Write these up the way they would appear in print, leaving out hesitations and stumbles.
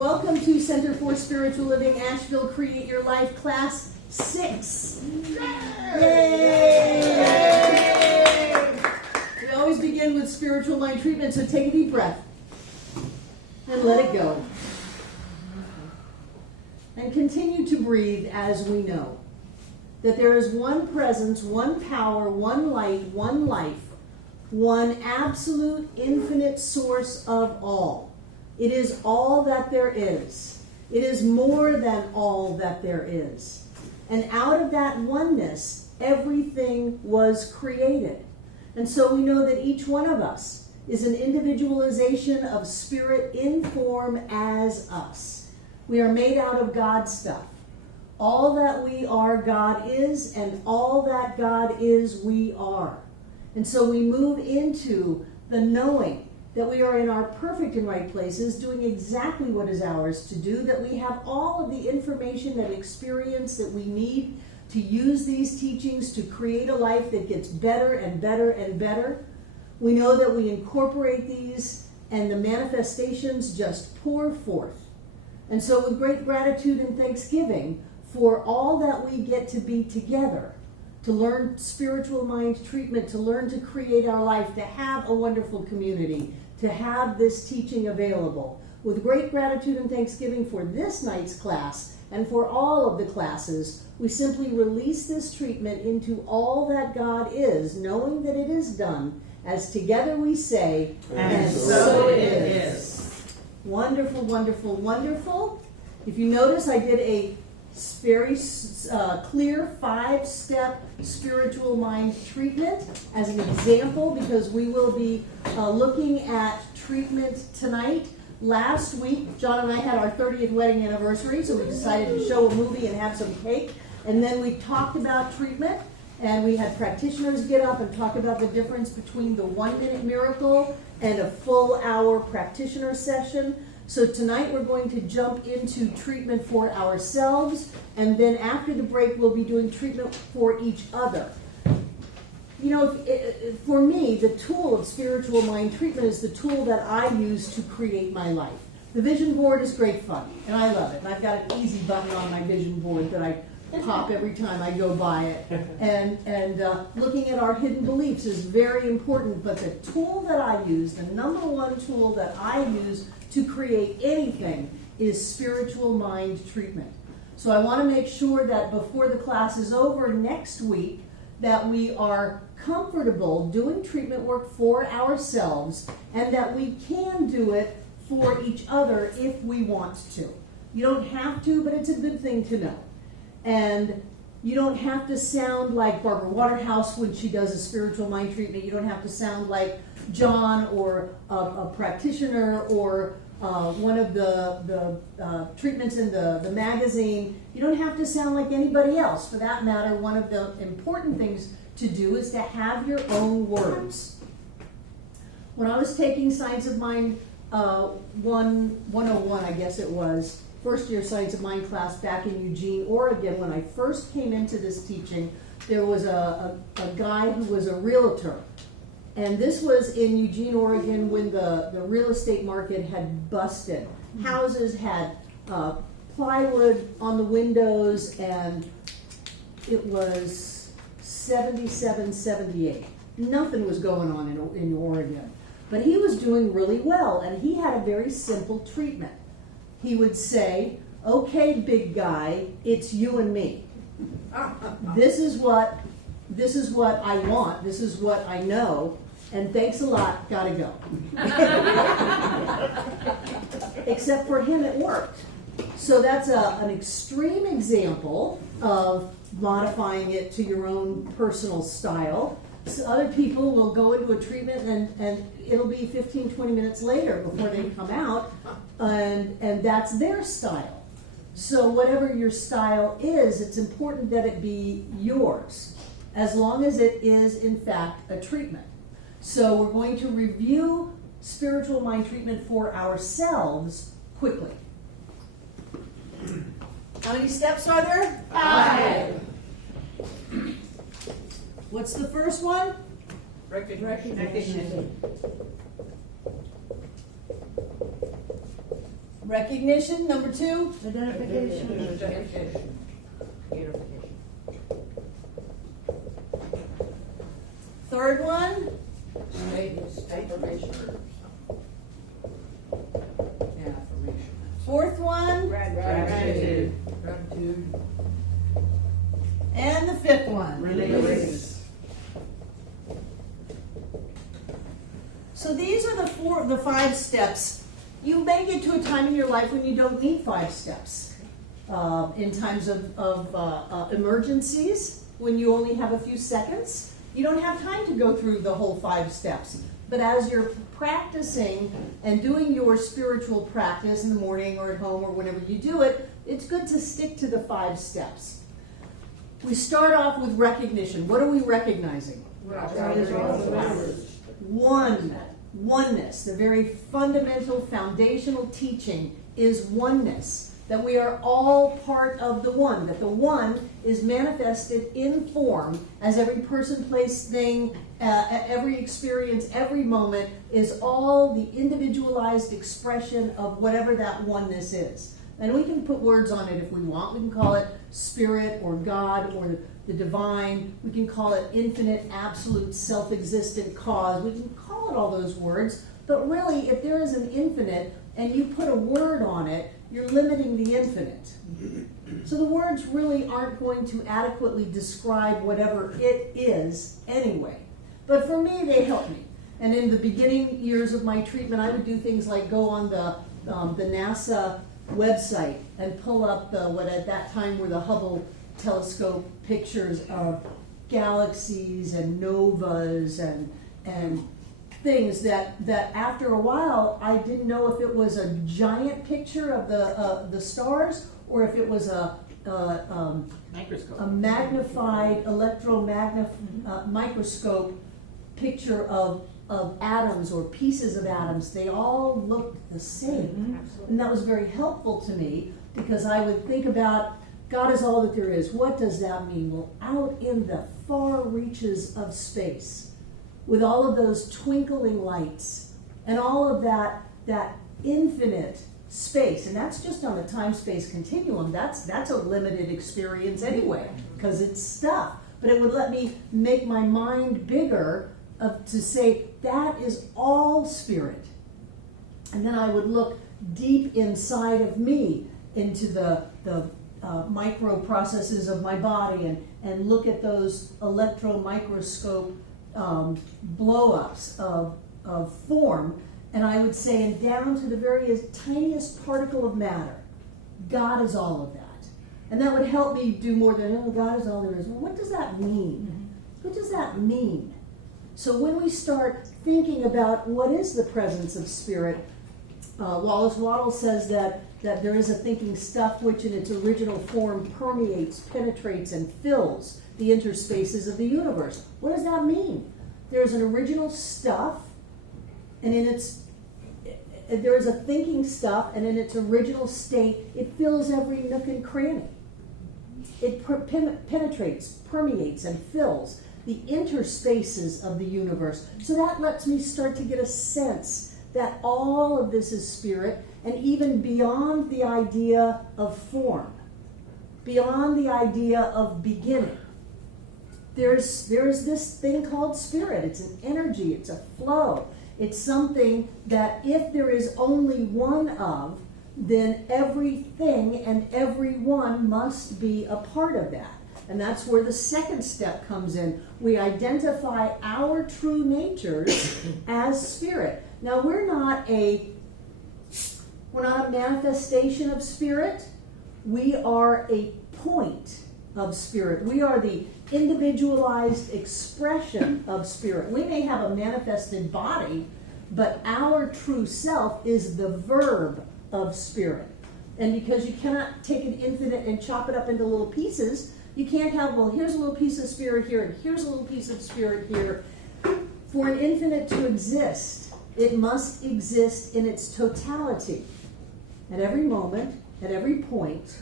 Welcome to Center for Spiritual Living, Asheville, Create Your Life, Class 6. Yay! Yay! We always begin with spiritual mind treatment, so take a deep breath and let it go. And continue to breathe as we know that there is one presence, one power, one light, one life, one absolute infinite source of all. It is all that there is. It is more than all that there is. And out of that oneness, everything was created. And so we know that each one of us is an individualization of spirit in form as us. We are made out of God's stuff. All that we are, God is, and all that God is, we are. And so we move into the knowing that we are in our perfect and right places, doing exactly what is ours to do, that we have all of the information and experience that we need to use these teachings to create a life that gets better and better and better. We know that we incorporate these and the manifestations just pour forth. And so with great gratitude and thanksgiving for all that we get to be together, to learn spiritual mind treatment, to learn to create our life, to have a wonderful community, to have this teaching available. With great gratitude and thanksgiving for this night's class and for all of the classes, we simply release this treatment into all that God is, knowing that it is done, as together we say, and so it is. Wonderful, wonderful, wonderful. If you notice, I did a very clear 5-step spiritual mind treatment as an example, because we will be looking at treatment tonight. Last week, John and I had our 30th wedding anniversary, so we decided to show a movie and have some cake. And then we talked about treatment, and we had practitioners get up and talk about the difference between the 1-minute miracle and a full-hour practitioner session. So tonight we're going to jump into treatment for ourselves, and then after the break we'll be doing treatment for each other. You know, for me, the tool of spiritual mind treatment is the tool that I use to create my life. The vision board is great fun, and I love it. And I've got an easy button on my vision board that I pop every time I go by it. And looking at our hidden beliefs is very important, but the tool that I use, the number one tool that I use to create anything, is spiritual mind treatment. So I want to make sure that before the class is over next week, that we are comfortable doing treatment work for ourselves, and that we can do it for each other if we want to. You don't have to, but it's a good thing to know. And you don't have to sound like Barbara Waterhouse when she does a spiritual mind treatment. You don't have to sound like John or a practitioner or one of the treatments in the magazine. You don't have to sound like anybody else. For that matter, one of the important things to do is to have your own words. When I was taking Science of Mind 101, I guess it was, first year Science of Mind class back in Eugene, Oregon, when I first came into this teaching, there was a guy who was a realtor. And this was in Eugene, Oregon, when the real estate market had busted. Houses had plywood on the windows, and it was 77, 78. Nothing was going on in Oregon. But he was doing really well, and he had a very simple treatment. He would say, "Okay, big guy, it's you and me. This is what I want. This is what I know. And thanks a lot, gotta go." Except for him, it worked. So that's an extreme example of modifying it to your own personal style. So other people will go into a treatment and it'll be 15, 20 minutes later before they come out, and that's their style. So whatever your style is, it's important that it be yours, as long as it is, in fact, a treatment. So we're going to review spiritual mind treatment for ourselves quickly. How many steps are there? 5. What's the first one? Recognition. Recognition, number 2. Identification. Third one. Affirmation. Yeah, affirmation. Fourth one. Gratitude. And the fifth one. Release. So these are the 5 steps. You may get to a time in your life when you don't need 5 steps. In times of emergencies, when you only have a few seconds, you don't have time to go through the whole 5 steps. But as you're practicing and doing your spiritual practice in the morning or at home or whenever you do it, it's good to stick to the 5 steps. We start off with recognition. What are we recognizing? Oneness. The very fundamental, foundational teaching is oneness. That we are all part of the one. That the one is manifested in form as every person, place, thing, every experience, every moment is all the individualized expression of whatever that oneness is. And we can put words on it if we want. We can call it spirit or God or the divine. We can call it infinite, absolute, self-existent cause. We can call it all those words. But really, if there is an infinite and you put a word on it, you're limiting the infinite. So the words really aren't going to adequately describe whatever it is anyway. But for me, they help me. And in the beginning years of my treatment, I would do things like go on the NASA website and pull up what at that time were the Hubble telescope pictures of galaxies and novas and things that after a while I didn't know if it was a giant picture of the stars or if it was a magnified microscope picture of atoms or pieces of atoms. They all looked the same. And that was very helpful to me because I would think about God is all that there is. What does that mean? Well, out in the far reaches of space, with all of those twinkling lights and all of that infinite space, and that's just on the time-space continuum. That's a limited experience anyway, because it's stuff. But it would let me make my mind bigger to say that is all spirit. And then I would look deep inside of me into the micro processes of my body and look at those electron microscope blow-ups of form, and I would say, and down to the very tiniest particle of matter, God is all of that. And that would help me do more than, oh, God is all there is. Well, what does that mean? What does that mean? So when we start thinking about what is the presence of spirit, Wallace Waddell says that there is a thinking stuff which in its original form permeates, penetrates, and fills the interspaces of the universe. What does that mean? There's an original stuff, and there is a thinking stuff, and in its original state, it fills every nook and cranny. It penetrates, permeates, and fills the interspaces of the universe. So that lets me start to get a sense that all of this is spirit, and even beyond the idea of form, beyond the idea of beginning. There's this thing called spirit. It's an energy, it's a flow. It's something that if there is only one of, then everything and everyone must be a part of that. And that's where the second step comes in. We identify our true natures as spirit. Now we're not a manifestation of spirit. We are a point of spirit. We are the individualized expression of spirit. We may have a manifested body, but our true self is the verb of spirit. And because you cannot take an infinite and chop it up into little pieces, you can't have, well, here's a little piece of spirit here, and here's a little piece of spirit here. For an infinite to exist, it must exist in its totality. At every moment, at every point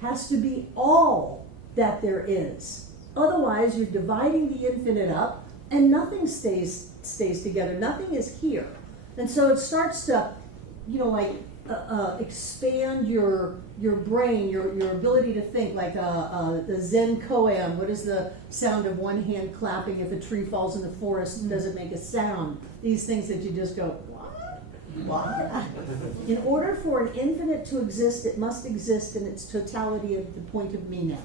has to be all that there is. Otherwise, you're dividing the infinite up, and nothing stays together. Nothing is here. And so it starts to expand your brain, your ability to think, like the Zen koan. What is the sound of one hand clapping if a tree falls in the forest? Does it make a sound? These things that you just go, what? What? In order for an infinite to exist, it must exist in its totality at the point of me now.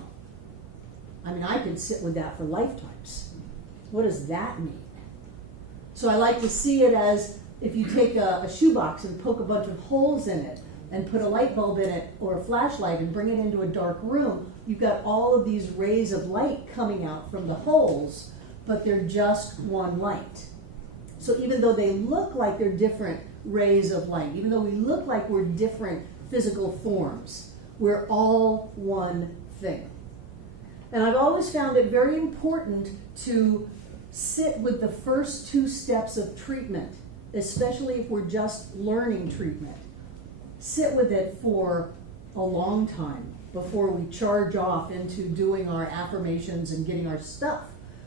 I mean, I could sit with that for lifetimes. What does that mean? So I like to see it as if you take a shoebox and poke a bunch of holes in it and put a light bulb in it or a flashlight and bring it into a dark room, you've got all of these rays of light coming out from the holes, but they're just one light. So even though they look like they're different rays of light, even though we look like we're different physical forms, we're all one thing. And I've always found it very important to sit with the first 2 steps of treatment, especially if we're just learning treatment. Sit with it for a long time before we charge off into doing our affirmations and getting our stuff.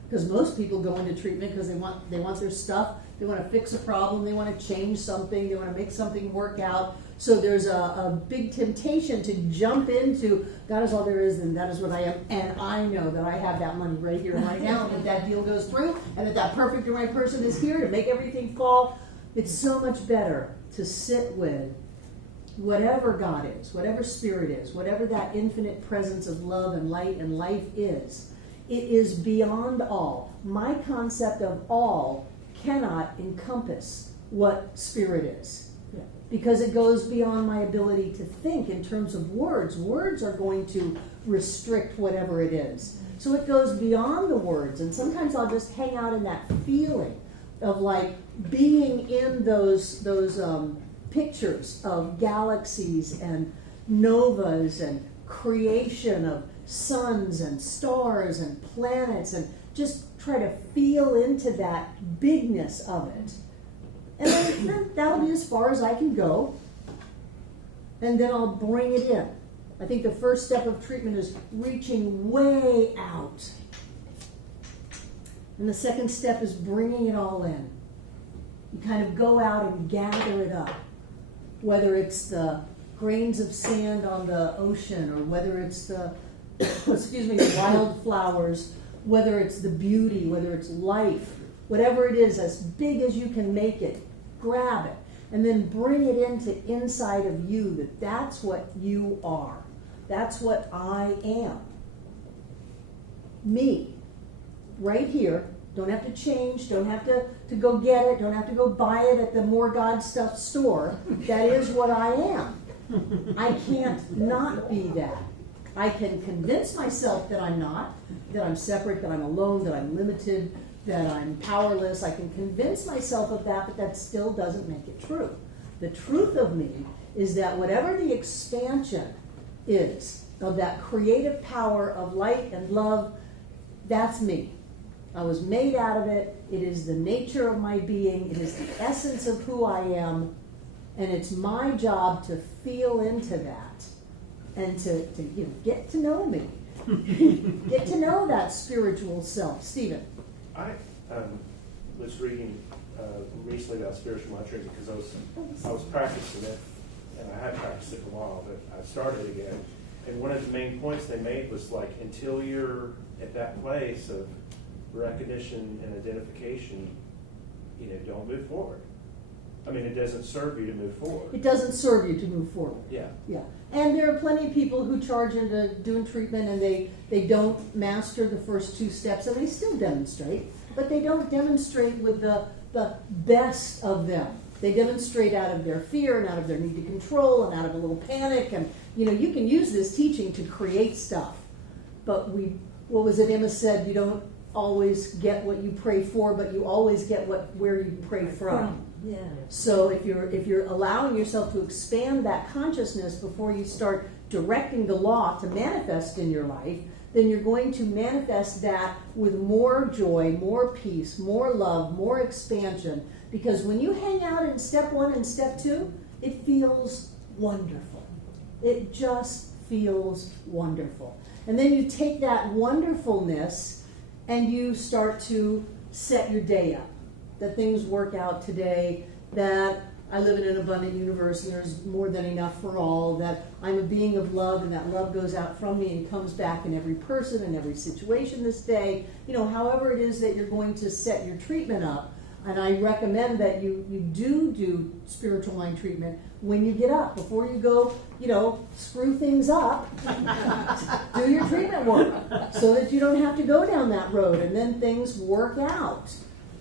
Because most people go into treatment because they want their stuff, they want to fix a problem, they want to change something, they want to make something work out. So there's a big temptation to jump into, God is all there is, and that is what I am, and I know that I have that money right here, right now, and that deal goes through, and that perfect and right person is here to make everything fall. It's so much better to sit with whatever God is, whatever Spirit is, whatever that infinite presence of love and light and life is. It is beyond all. My concept of all cannot encompass what Spirit is. Because it goes beyond my ability to think in terms of words. Words are going to restrict whatever it is. So it goes beyond the words. And sometimes I'll just hang out in that feeling of like being in those pictures of galaxies and novas and creation of suns and stars and planets, and just try to feel into that bigness of it. And then that'll be as far as I can go. And then I'll bring it in. I think the first step of treatment is reaching way out. And the second step is bringing it all in. You kind of go out and gather it up. Whether it's the grains of sand on the ocean, or whether it's the wildflowers, whether it's the beauty, whether it's life, whatever it is, as big as you can make it, grab it, and then bring it into inside of you, that's what you are. That's what I am. Me. Right here. Don't have to change, don't have to go get it, don't have to go buy it at the More God Stuff store. That is what I am. I can't not be that. I can convince myself that I'm not, that I'm separate, that I'm alone, that I'm limited, that I'm powerless. I can convince myself of that, but that still doesn't make it true. The truth of me is that whatever the expansion is of that creative power of light and love, that's me. I was made out of it. It is the nature of my being. It is the essence of who I am. And it's my job to feel into that and to get to know me. Get to know that spiritual self. Stephen. I was reading recently about spiritual mentoring because I was practicing it, and I had practiced it for a while, but I started it again. And one of the main points they made was like, until you're at that place of recognition and identification, don't move forward. I mean, it doesn't serve you to move forward. It doesn't serve you to move forward. Yeah. Yeah. And there are plenty of people who charge into doing treatment and they don't master the first 2 steps, and they still demonstrate, but they don't demonstrate with the best of them. They demonstrate out of their fear and out of their need to control and out of a little panic. And, you can use this teaching to create stuff. But what was it Emma said? You don't always get what you pray for, but you always get where you pray from. Yeah. So if you're allowing yourself to expand that consciousness before you start directing the law to manifest in your life, then you're going to manifest that with more joy, more peace, more love, more expansion. Because when you hang out in step 1 and step 2, it feels wonderful. It just feels wonderful. And then you take that wonderfulness and you start to set your day up. That things work out today, that I live in an abundant universe and there's more than enough for all, that I'm a being of love and that love goes out from me and comes back in every person and every situation this day. However it is that you're going to set your treatment up. And I recommend that you do spiritual mind treatment when you get up. Before you go, screw things up, do your treatment work so that you don't have to go down that road, and then things work out.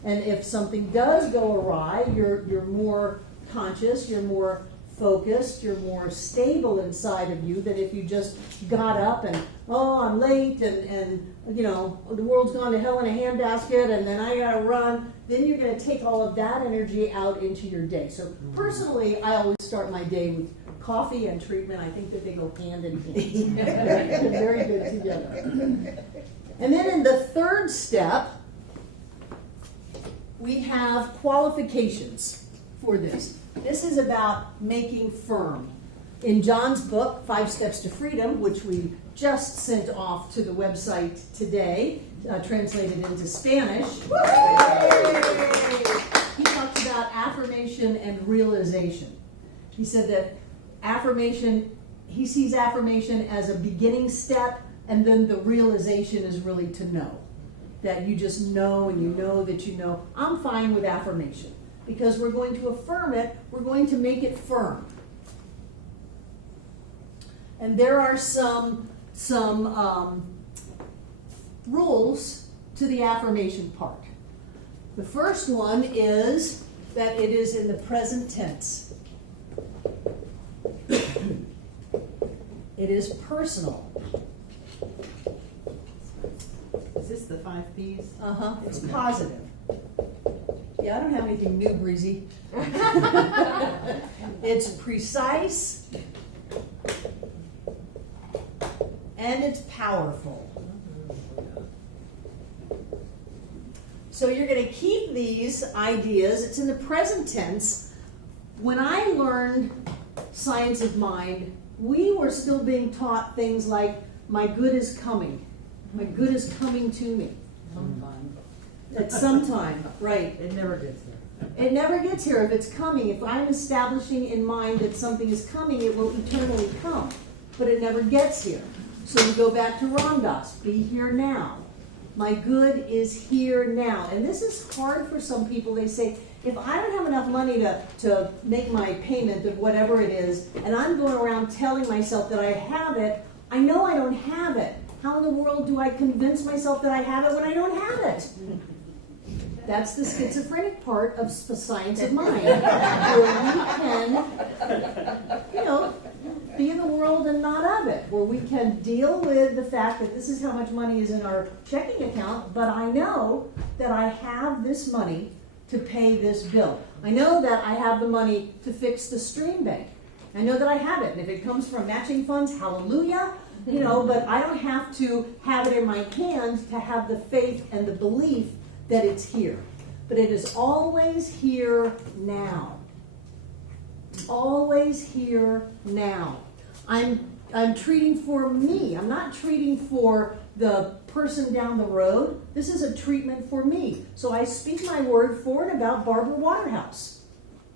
And if something does go awry, you're more conscious, you're more focused, you're more stable inside of you than if you just got up and, I'm late and the world's gone to hell in a handbasket and then I gotta run. Then you're going to take all of that energy out into your day. So personally, I always start my day with coffee and treatment. I think that they go hand in hand. They're very good together. And then in the third step, we have qualifications for this. This is about making firm. In John's book, 5 Steps to Freedom, which we just sent off to the website today, translated into Spanish, he talks about affirmation and realization. He said that he sees affirmation as a beginning step, and then the realization is really to know. That you just know and you know that you know. I'm fine with affirmation because we're going to affirm it, we're going to make it firm. And there are some rules to the affirmation part. The first one is that it is in the present tense. It is personal. Is this the 5 Ps? It's positive. Yeah, I don't have anything new, Breezy. It's precise. And it's powerful. So you're going to keep these ideas. It's in the present tense. When I learned Science of Mind, we were still being taught things like, my good is coming. My good is coming to me. Sometime. At some time, right. It never gets there. It never gets here if it's coming. If I'm establishing in mind that something is coming, it will eternally come. But it never gets here. So we go back to Ramdas, be here now. My good is here now. And this is hard for some people. They say, if I don't have enough money to make my payment of whatever it is, and I'm going around telling myself that I have it, I know I don't have it. How in the world do I convince myself that I have it when I don't have it? That's the schizophrenic part of the Science of Mind, where we can, be in the world and not of it, where we can deal with the fact that this is how much money is in our checking account, but I know that I have this money to pay this bill. I know that I have the money to fix the stream bank. I know that I have it, and if it comes from matching funds, hallelujah, but I don't have to have it in my hand to have the faith and the belief that it's here. But it is always here now. Always here now. I'm treating for me. I'm not treating for the person down the road. This is a treatment for me. So I speak my word for and about Barbara Waterhouse.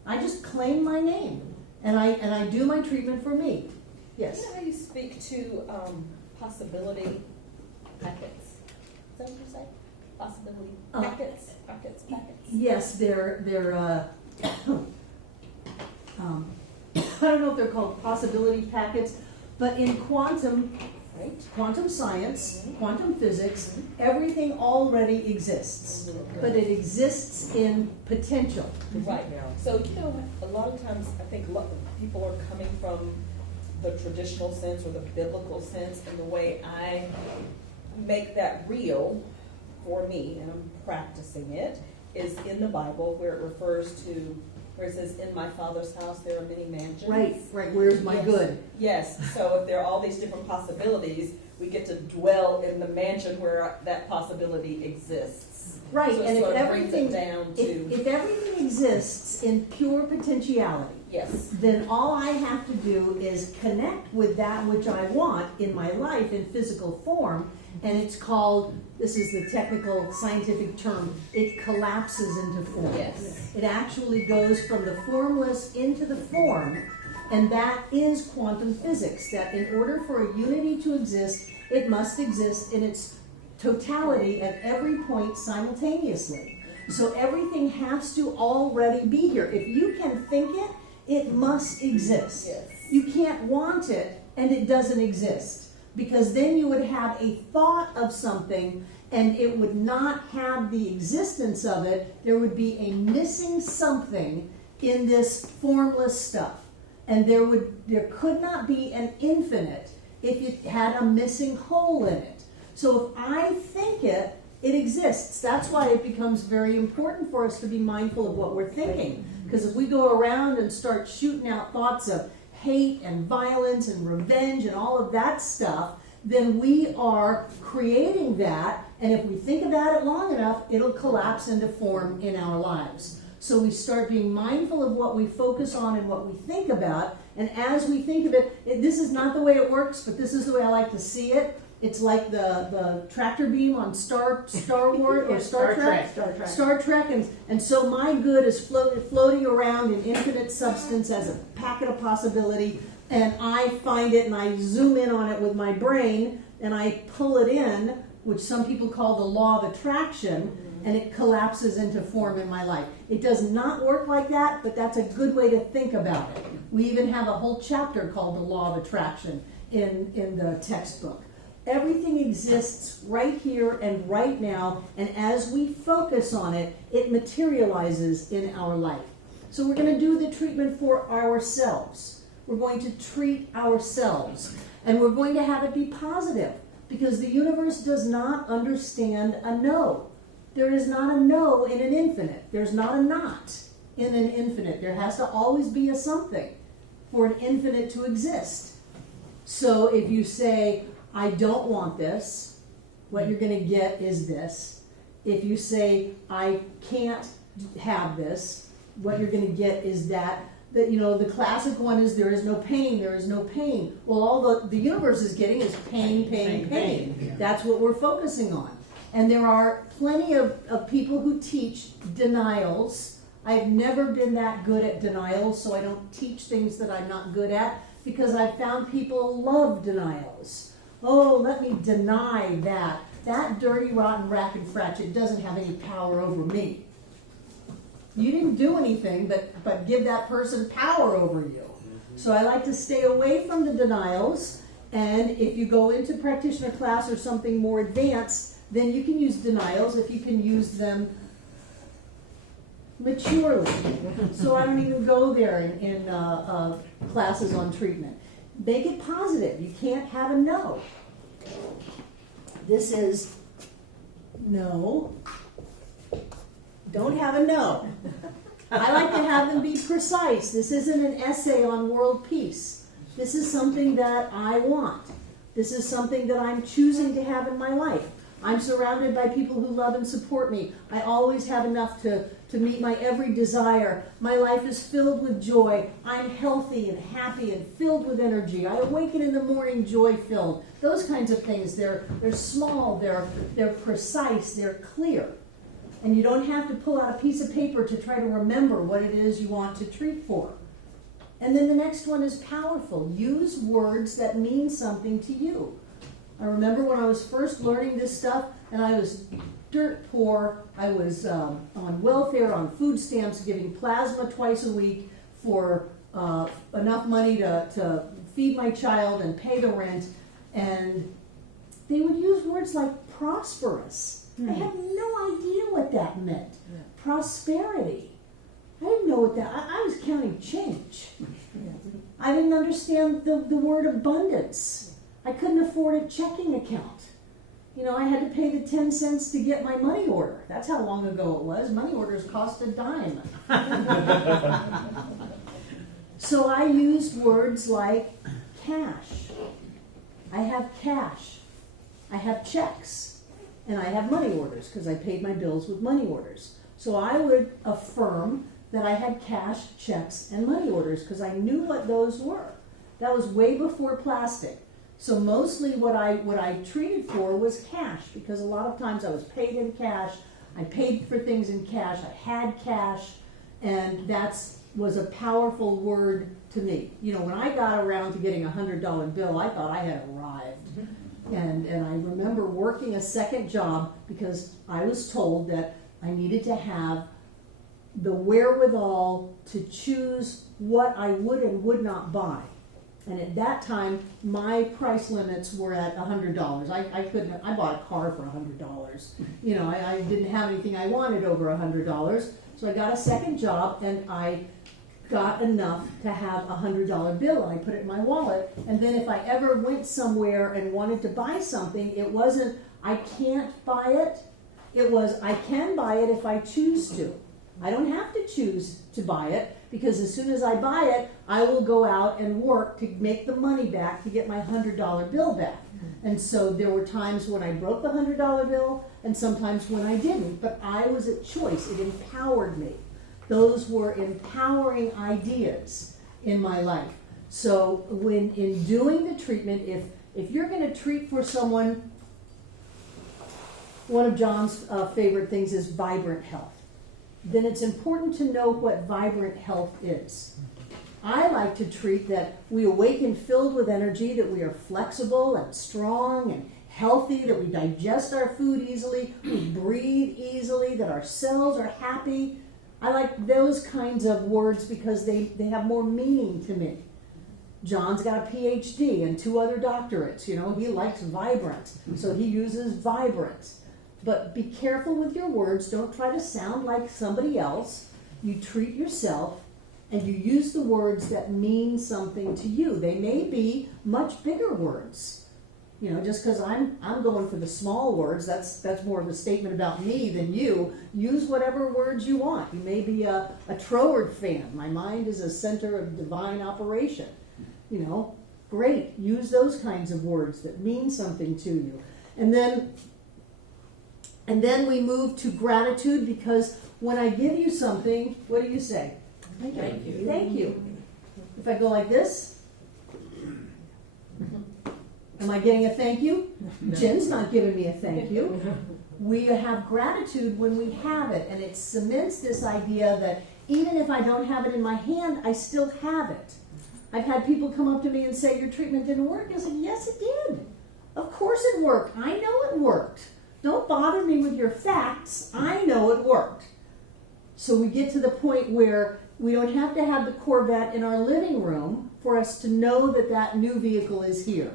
I just claim my name, and I do my treatment for me. Yes. You know how you speak to possibility packets? Is that what you say? Possibility packets, packets. Yes, they're I don't know if they're called possibility packets, but in quantum science, quantum physics, everything already exists, but it exists in potential. Right. So, a lot of times I think people are coming from the traditional sense or the biblical sense, and the way I make that real for me, and I'm practicing it, is in the Bible where it refers to, where it says, in my Father's house there are many mansions. Right, where's my good? Yes, so if there are all these different possibilities, we get to dwell in the mansion where that possibility exists. Right, so and if brings everything, it down to if everything exists in pure potentiality, Yes. then all I have to do is connect with that which I want in my life in physical form, and it's called, this is the technical scientific term, it collapses into form. Yes. It actually goes from the formless into the form, and that is quantum physics, that in order for a unity to exist, it must exist in its totality at every point simultaneously. So everything has to already be here. If you can think it, it must exist. Yes. You can't want it and it doesn't exist, because then you would have a thought of something and it would not have the existence of it. There would be a missing something in this formless stuff. And there could not be an infinite if you had a missing hole in it. So if I think it, it exists. That's why it becomes very important for us to be mindful of what we're thinking. Because if we go around and start shooting out thoughts of hate and violence and revenge and all of that stuff, then we are creating that. And if we think about it long enough, it'll collapse into form in our lives. So we start being mindful of what we focus on and what we think about. And as we think of it, this is not the way it works, but this is the way I like to see it. It's like the tractor beam on Star Wars or Star Trek. Star Trek, and so my good is floating around in infinite substance as a packet of possibility, and I find it and I zoom in on it with my brain and I pull it in, which some people call the law of attraction, and it collapses into form in my life. It does not work like that, but that's a good way to think about it. We even have a whole chapter called the law of attraction in the textbook. Everything exists right here and right now, and as we focus on it, it materializes in our life. So we're going to do the treatment for ourselves. We're going to treat ourselves, and we're going to have it be positive, because the universe does not understand a no. There is not a no in an infinite. There's not a not in an infinite. There has to always be a something for an infinite to exist. So if you say, I don't want this, what you're going to get is this. If you say, I can't have this, what you're going to get is that. The classic one is, there is no pain, there is no pain. Well, all the universe is getting is pain, pain, pain. Yeah. That's what we're focusing on. And there are plenty of people who teach denials. I've never been that good at denials, so I don't teach things that I'm not good at, because I've found people love denials. Oh, let me deny that. That dirty, rotten rack and fratch, doesn't have any power over me. You didn't do anything but give that person power over you. So I like to stay away from the denials, and if you go into practitioner class or something more advanced, then you can use denials if you can use them maturely. So I don't even go there in classes on treatment. Make it positive. You can't have a no. This is no. Don't have a no. I like to have them be precise. This isn't an essay on world peace. This is something that I want. This is something that I'm choosing to have in my life. I'm surrounded by people who love and support me. I always have enough to meet my every desire. My life is filled with joy. I'm healthy and happy and filled with energy. I awaken in the morning joy-filled. Those kinds of things. They're small, they're precise, they're clear. And you don't have to pull out a piece of paper to try to remember what it is you want to treat for. And then the next one is powerful. Use words that mean something to you. I remember when I was first learning this stuff, and I was dirt poor. I was on welfare, on food stamps, giving plasma twice a week for enough money to feed my child and pay the rent. And they would use words like prosperous. I had no idea what that meant. Yeah. Prosperity. I didn't know what that, I was counting change. I didn't understand the word abundance. I couldn't afford a checking account. I had to pay the 10 cents to get my money order. That's how long ago it was. Money orders cost a dime. So I used words like cash. I have cash. I have checks. And I have money orders because I paid my bills with money orders. So I would affirm that I had cash, checks, and money orders because I knew what those were. That was way before plastic. So mostly what I treated for was cash because a lot of times I was paid in cash. I paid for things in cash. I had cash, and was a powerful word to me. You know, when I got around to getting a $100 bill, I thought I had arrived. And I remember working a second job because I was told that I needed to have the wherewithal to choose what I would and would not buy. And at that time, my price limits were at $100. I bought a car for $100. You know, I didn't have anything I wanted over $100. So I got a second job and I got enough to have a $100 bill and I put it in my wallet. And then if I ever went somewhere and wanted to buy something, it wasn't, I can't buy it. It was, I can buy it if I choose to. I don't have to choose to buy it because as soon as I buy it, I will go out and work to make the money back to get my $100 bill back. And so there were times when I broke the $100 bill and sometimes when I didn't, but I was at choice. It empowered me. Those were empowering ideas in my life. So when in doing the treatment, if you're going to treat for someone, one of John's favorite things is vibrant health. Then it's important to know what vibrant health is. I like to treat that we awaken filled with energy, that we are flexible and strong and healthy, that we digest our food easily, we breathe easily, that our cells are happy. I like those kinds of words because they have more meaning to me. John's got a PhD and 2 other doctorates. You know, he likes vibrant, so he uses vibrant. But be careful with your words. Don't try to sound like somebody else. You treat yourself and you use the words that mean something to you. They may be much bigger words. You know, just because I'm going for the small words, that's more of a statement about me than you. Use whatever words you want. You may be a Troward fan. My mind is a center of divine operation. You know, great. Use those kinds of words that mean something to you. And then we move to gratitude because when I give you something, what do you say? Thank you. Thank you. If I go like this, am I getting a thank you? Jen's not giving me a thank you. We have gratitude when we have it, and it cements this idea that even if I don't have it in my hand, I still have it. I've had people come up to me and say, your treatment didn't work. I said, yes, it did. Of course it worked. I know it worked. Don't bother me with your facts. I know it worked. So we get to the point where we don't have to have the Corvette in our living room for us to know that that new vehicle is here,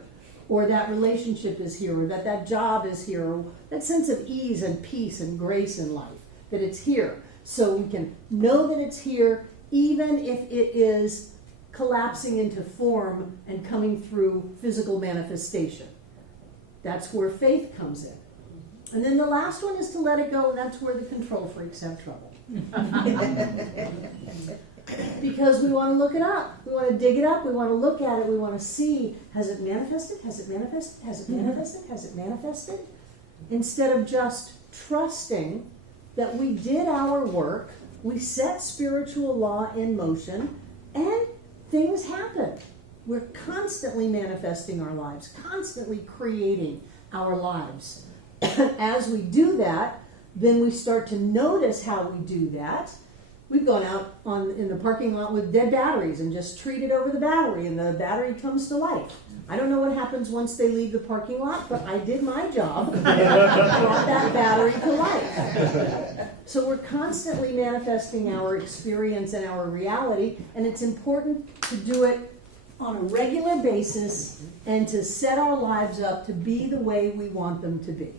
or that relationship is here, or that job is here, or that sense of ease and peace and grace in life, that it's here. So we can know that it's here even if it is collapsing into form and coming through physical manifestation. That's where faith comes in. And then the last one is to let it go, and that's where the control freaks have trouble. Because we want to look it up. We want to dig it up. We want to look at it. We want to see, has it manifested? Has it manifested? Has it manifested? Has it manifested? Instead of just trusting that we did our work, we set spiritual law in motion, and things happen. We're constantly manifesting our lives, constantly creating our lives. As we do that, then we start to notice how we do that. We've gone out in the parking lot with dead batteries and just treated over the battery, and the battery comes to life. I don't know what happens once they leave the parking lot, but I did my job. Brought that battery to life. So we're constantly manifesting our experience and our reality, and it's important to do it on a regular basis and to set our lives up to be the way we want them to be.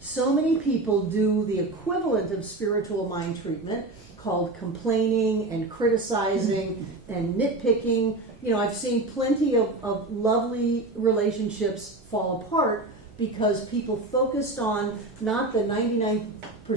So many people do the equivalent of spiritual mind treatment called complaining and criticizing and nitpicking. You know, I've seen plenty of lovely relationships fall apart because people focused on not the 99%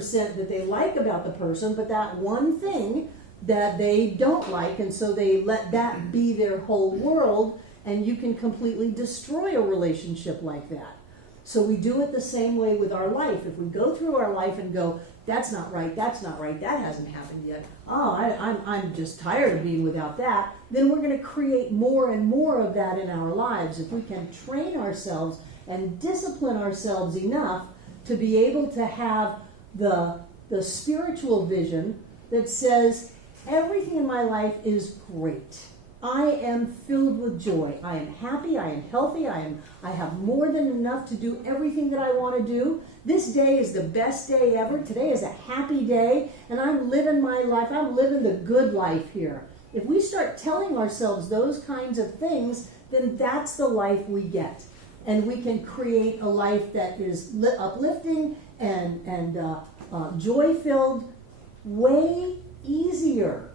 that they like about the person, but that one thing that they don't like, and so they let that be their whole world, and you can completely destroy a relationship like that. So we do it the same way with our life. If we go through our life and go, that's not right, that hasn't happened yet. Oh, I'm just tired of being without that. Then we're going to create more and more of that in our lives. If we can train ourselves and discipline ourselves enough to be able to have the spiritual vision that says, everything in my life is great. I am filled with joy. I am happy. I am healthy. I have more than enough to do everything that I want to do. This day is the best day ever. Today is a happy day, and I'm living my life. I'm living the good life here. If we start telling ourselves those kinds of things, then that's the life we get. And we can create a life that is uplifting and joy-filled way easier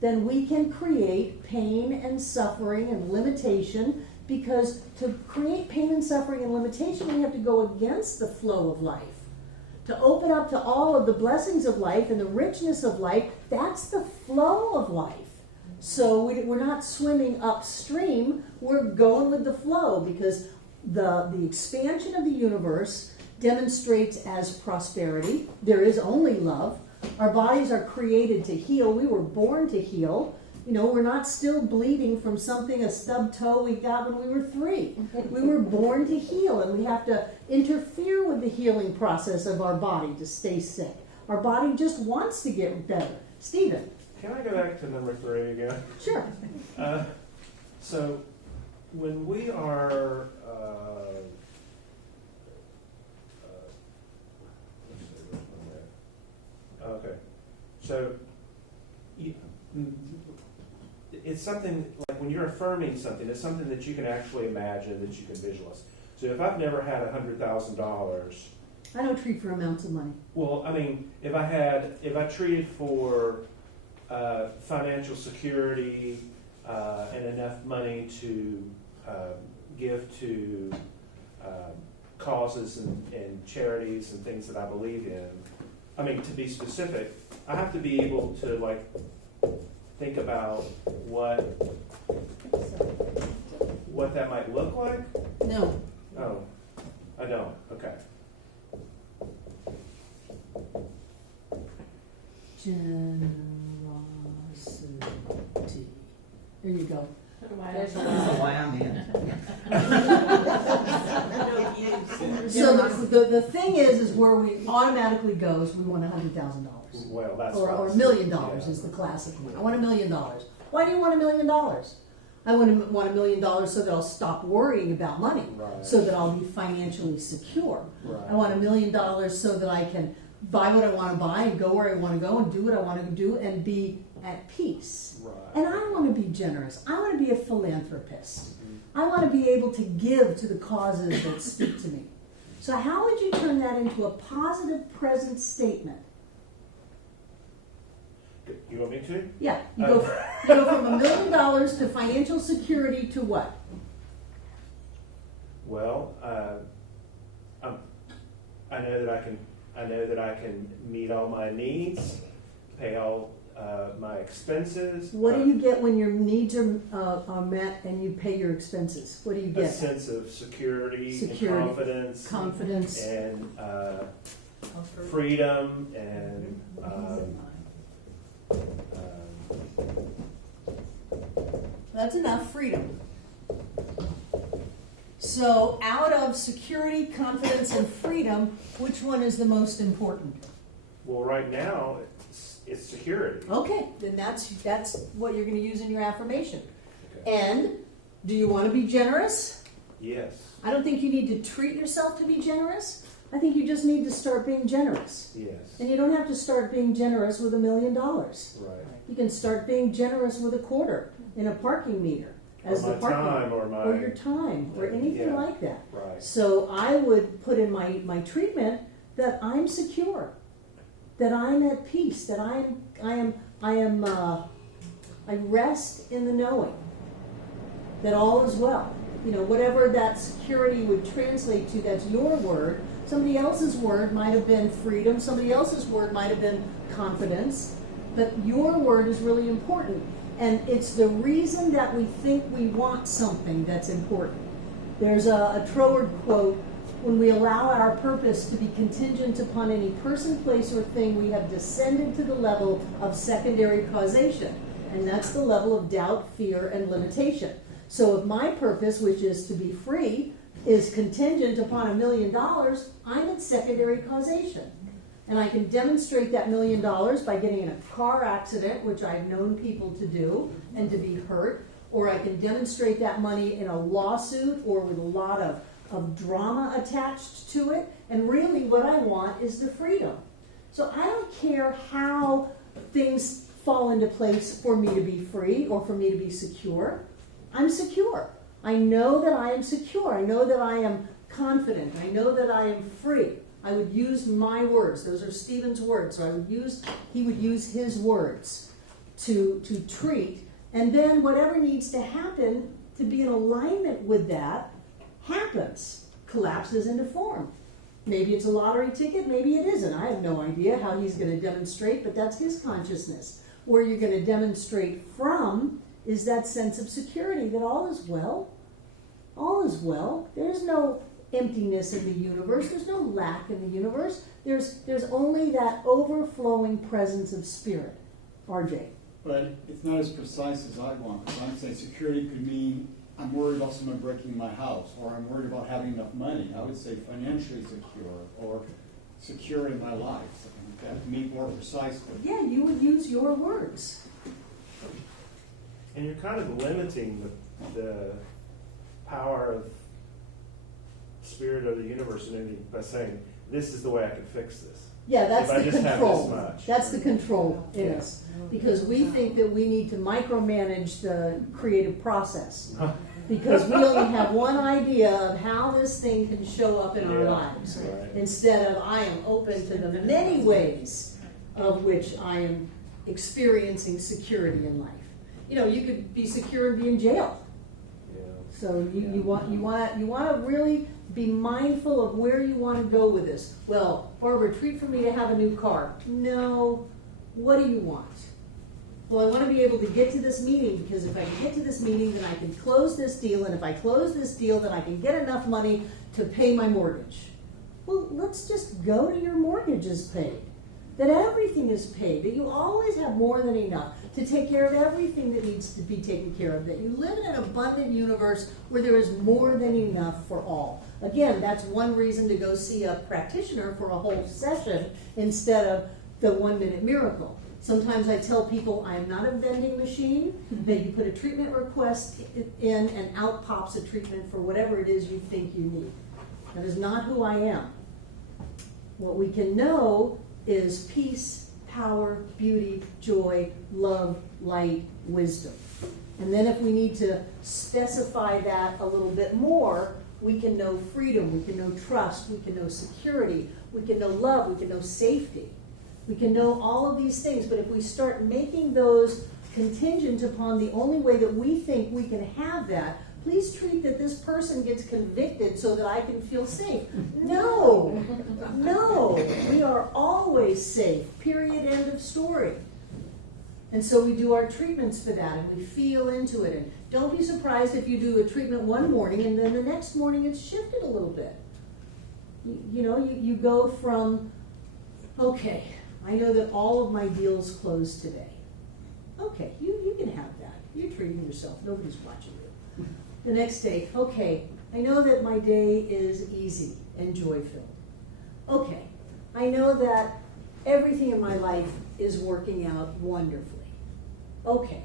than we can create pain and suffering and limitation, because to create pain and suffering and limitation, we have to go against the flow of life. To open up to all of the blessings of life and the richness of life, that's the flow of life. So we're not swimming upstream, we're going with the flow, because the expansion of the universe demonstrates as prosperity. There is only love. Our bodies are created to heal. We were born to heal. You know, we're not still bleeding from something, a stubbed toe we got when we were 3. We were born to heal, and we have to interfere with the healing process of our body to stay sick. Our body just wants to get better. Stephen. Can I go back to number 3 again? Sure. So when we are okay, so it's something like when you're affirming something, it's something that you can actually imagine, that you can visualize. So if I've never had $100,000, I don't treat for amounts of money. well, I mean, if I treated for financial security and enough money to give to causes and charities and things that I believe in. I mean, to be specific, I have to be able to like think about what that might look like. No. Oh, I don't. Okay. Generosity. There you go. There's a reason why I'm in. So the thing is where we automatically goes, we want $100,000. Well, that's Or what I $1 said. million Yeah. is the classic one. I want $1 million. Why do you want $1 million? I want $1 million so that I'll stop worrying about money, Right. so that I'll be financially secure. Right. I want $1 million so that I can buy what I want to buy and go where I want to go and do what I want to do and be at peace. Right. And I want to be generous. I want to be a philanthropist. I want to be able to give to the causes that speak to me. So how would you turn that into a positive present statement? You want me to? Yeah, you go from $1 million to financial security to what? Well, I know that I can meet all my needs, pay all my expenses. What do you get when your needs are met and you pay your expenses? What do you A get? sense of security. Security, And confidence, confidence. and freedom, and That's enough, freedom. So out of security, confidence, and freedom, which one is the most important? well, right now it's security. Okay, then that's what you're going to use in your affirmation. Okay. And do you want to be generous? Yes. I don't think you need to treat yourself to be generous. I think you just need to start being generous. Yes. And you don't have to start being generous with $1 million. Right. You can start being generous with a quarter in a parking meter. As Or the my parking time, or my or your time, or anything Yeah. like that. Right. So I would put in my treatment that I'm secure, that I'm at peace, that I rest in the knowing that all is well. You know, whatever that security would translate to, that's your word. Somebody else's word might have been freedom. Somebody else's word might have been confidence. But your word is really important. And it's the reason that we think we want something that's important. There's a Troward quote when we allow our purpose to be contingent upon any person, place, or thing, we have descended to the level of secondary causation. And that's the level of doubt, fear, and limitation. So if my purpose, which is to be free, is contingent upon $1 million, I'm at secondary causation. And I can demonstrate that $1 million by getting in a car accident, which I've known people to do, and to be hurt. Or I can demonstrate that money in a lawsuit or with a lot of drama attached to it. And really what I want is the freedom. So I don't care how things fall into place for me to be free or for me to be secure. I'm secure. I know that I am secure. I know that I am confident. I know that I am free. I would use my words. Those are Stephen's words. So he would use his words to treat. And then whatever needs to happen to be in alignment with that happens, collapses into form. Maybe it's a lottery ticket, maybe it isn't. I have no idea how he's going to demonstrate, but that's his consciousness. Where you're going to demonstrate from is that sense of security that all is well. All is well. There's no emptiness in the universe. There's no lack in the universe. There's only that overflowing presence of spirit. RJ. But it's not as precise as I want, because I'm saying security could mean I'm worried about someone breaking my house, or I'm worried about having enough money. I would say financially secure, or secure in my life, something like that, to mean more precisely. Yeah, you would use your words. And you're kind of limiting the power of spirit of the universe in any by saying, this is the way I can fix this. Yeah, that's If I the just have control. this much. That's the control in us. Because we think that we need to micromanage the creative process. Because we only have one idea of how this thing can show up in our Yeah, lives. right. Instead of, I am open to the many ways of which I am experiencing security in life. You know, you could be secure and be in jail. Yeah. So you want to really be mindful of where you want to go with this. Well, Barbara, treat for me to have a new car. No. What do you want? Well, I want to be able to get to this meeting, because if I can get to this meeting, then I can close this deal, and if I close this deal, then I can get enough money to pay my mortgage. Well, let's just go to your mortgage is paid, that everything is paid, that you always have more than enough to take care of everything that needs to be taken care of, that you live in an abundant universe where there is more than enough for all. Again, that's one reason to go see a practitioner for a whole session instead of the 1 minute miracle. Sometimes I tell people I'm not a vending machine, that you put a treatment request in and out pops a treatment for whatever it is you think you need. That is not who I am. What we can know is peace, power, beauty, joy, love, light, wisdom. And then if we need to specify that a little bit more, we can know freedom, we can know trust, we can know security, we can know love, we can know safety. We can know all of these things, but if we start making those contingent upon the only way that we think we can have that, please treat that this person gets convicted so that I can feel safe. No, no, we are always safe, period, end of story. And so we do our treatments for that, and we feel into it. And don't be surprised if you do a treatment one morning and then the next morning it's shifted a little bit. You go from, okay, I know that all of my deals closed today. Okay, you can have that. You're treating yourself. Nobody's watching you. The next day, okay, I know that my day is easy and joy-filled. Okay, I know that everything in my life is working out wonderfully. Okay,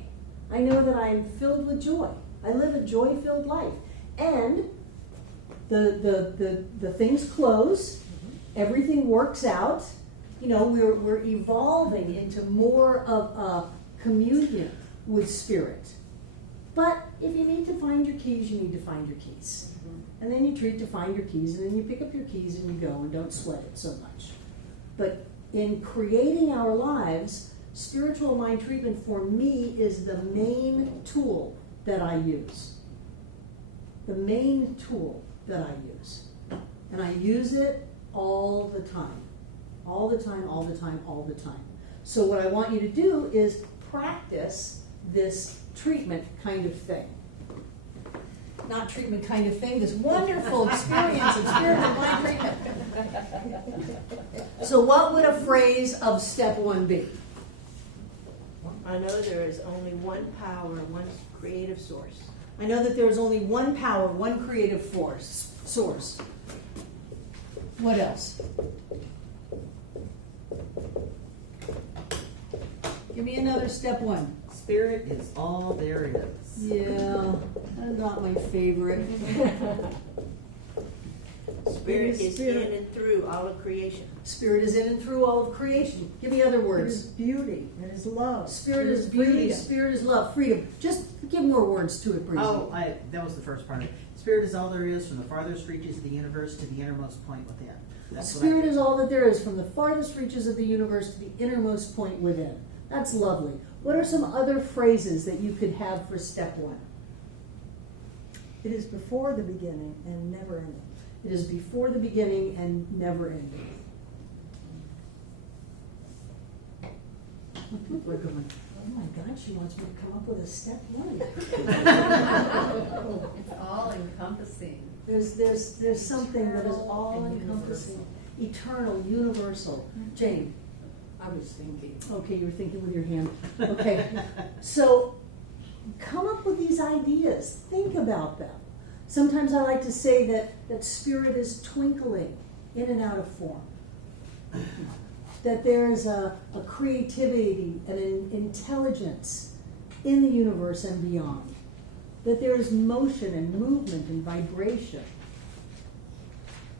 I know that I'm filled with joy. I live a joy-filled life. And the things close, everything works out. We're evolving into more of a communion with spirit. But if you need to find your keys, you need to find your keys. And then you treat to find your keys, and then you pick up your keys and you go, and don't sweat it so much. But in creating our lives, spiritual mind treatment for me is the main tool that I use. The main tool that I use. And I use it all the time. All the time, all the time, all the time. So what I want you to do is practice this treatment kind of thing. not treatment kind of thing, this wonderful experience of spirit and mind treatment. So what would a phrase of step one be? I know there is only one power, one creative source. I know that there is only one power, one creative source. What else? Give me another step one. Spirit is all there is. Yeah, that's not my favorite. Spirit is in and through all of creation. Spirit is in and through all of creation. Give me other There is words. beauty, there is love. Spirit there is beauty, freedom. spirit is love, freedom. Just give more words to it, Breezy. Oh, that was the first part of it. Spirit is all there is from the farthest reaches of the universe to the innermost point within. That's what I Spirit get. is all that there is from the farthest reaches of the universe to the innermost point within. That's lovely. What are some other phrases that you could have for step one? It is before the beginning and never ending. It is before the beginning and never ending. People are going, oh my God, she wants me to come up with a step one. It's all encompassing. There's something that is Eternal all and encompassing, eternal, universal. Jane, I was thinking. okay, you were thinking with your hand. Okay, so come up with these ideas. Think about them. Sometimes I like to say that spirit is twinkling in and out of form. That there is a creativity and an intelligence in the universe and beyond. That there is motion and movement and vibration.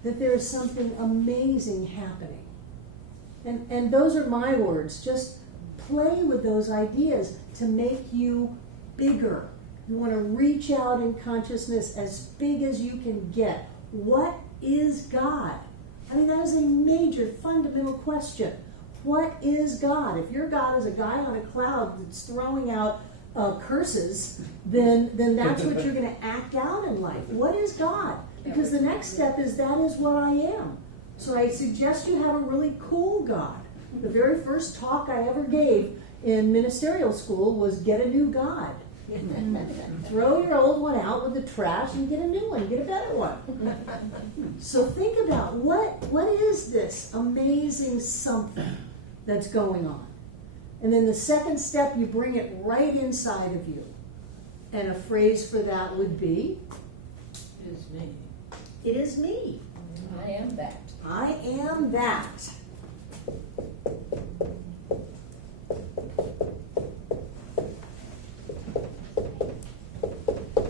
That there is something amazing happening. And those are my words. Just play with those ideas to make you bigger. You want to reach out in consciousness as big as you can get. What is God? I mean, that is a major fundamental question. What is God? If your God is a guy on a cloud that's throwing out curses, then that's what you're going to act out in life. What is God? Because the next step is that is what I am. So I suggest you have a really cool God. The very first talk I ever gave in ministerial school was get a new God. Throw your old one out with the trash and get a new one, get a better one. So think about what is this amazing something that's going on? And then the second step, you bring it right inside of you. And a phrase for that would be, It is me. it is me. I am that. I am that.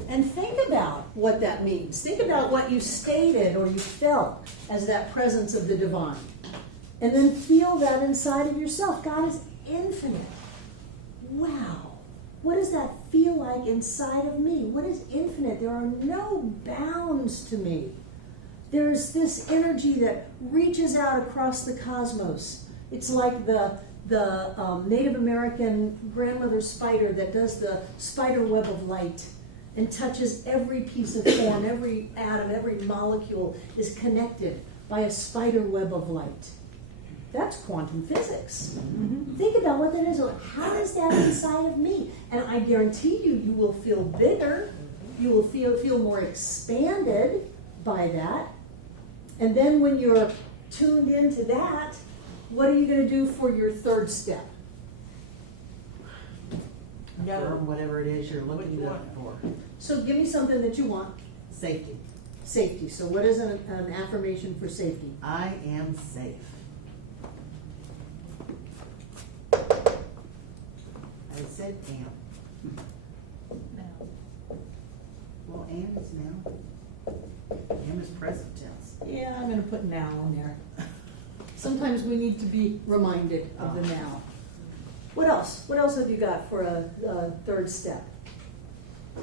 And think about what that means. Think about what you stated or you felt as that presence of the divine. And then feel that inside of yourself. God is infinite. Wow. What does that feel like inside of me? What is infinite? There are no bounds to me. There's this energy that reaches out across the cosmos. It's like the Native American grandmother spider that does the spider web of light and touches every piece of form, every atom, every molecule is connected by a spider web of light. That's quantum physics. Think about what that is. How is that inside of me? And I guarantee you, you will feel bigger. You will feel more expanded by that. And then when you're tuned into that, what are you going to do for your third step? No. Affirm whatever it is you're looking What for. So give me something that you want. Safety. Safety. So what is an affirmation for safety? I am safe. I said am. Well, am is now. Am is present tense. Yeah, I'm going to put now on there. Sometimes we need to be reminded of the now. What else? What else have you got for a third step?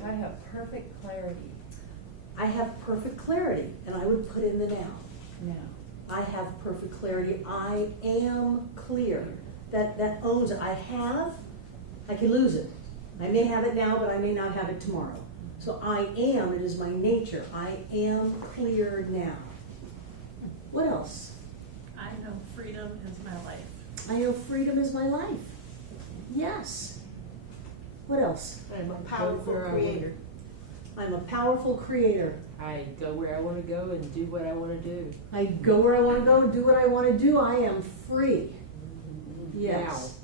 I have perfect clarity. I have perfect clarity, and I would put in the now. Now. I have perfect clarity. I am clear. That owns it. I can lose it. I may have it now, but I may not have it tomorrow. So I am, it is my nature. I am clear now. What else? I know freedom is my life. I know freedom is my life. Yes. What else? I am a powerful creator. I'm a powerful creator. I go where I want to go and do what I want to do. I go where I want to go, do what I want to do. I am free. Yes.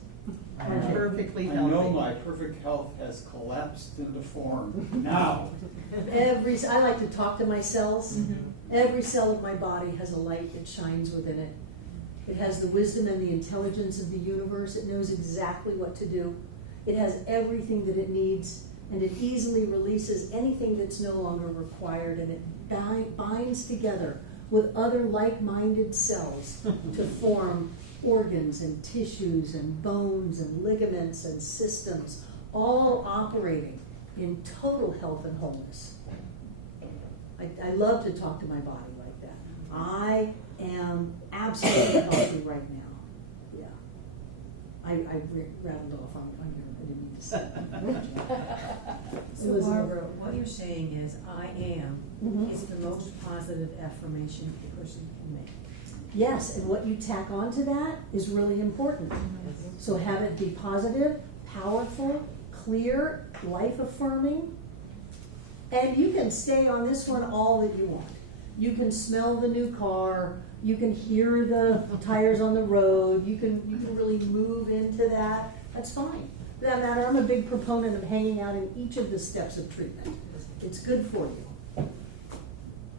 I'm perfectly I know healthy. my perfect health has collapsed into form now. I like to talk to my cells. Every cell of my body has a light that shines within it. It has the wisdom and the intelligence of the universe. It knows exactly what to do. It has everything that it needs, and it easily releases anything that's no longer required, and it binds together with other like-minded cells to form organs and tissues and bones and ligaments and systems, all operating in total health and wholeness. I love to talk to my body like that. I am absolutely healthy right now. Yeah. I rattled off on here. I didn't mean to say that. So Barbara, what you're saying is, I am is the most positive affirmation a person can make. Yes, and what you tack onto that is really important. So have it be positive, powerful, clear, life-affirming. And you can stay on this one all that you want. You can smell the new car, you can hear the tires on the road, you can really move into that. That's fine. For that matter, I'm a big proponent of hanging out in each of the steps of treatment. It's good for you.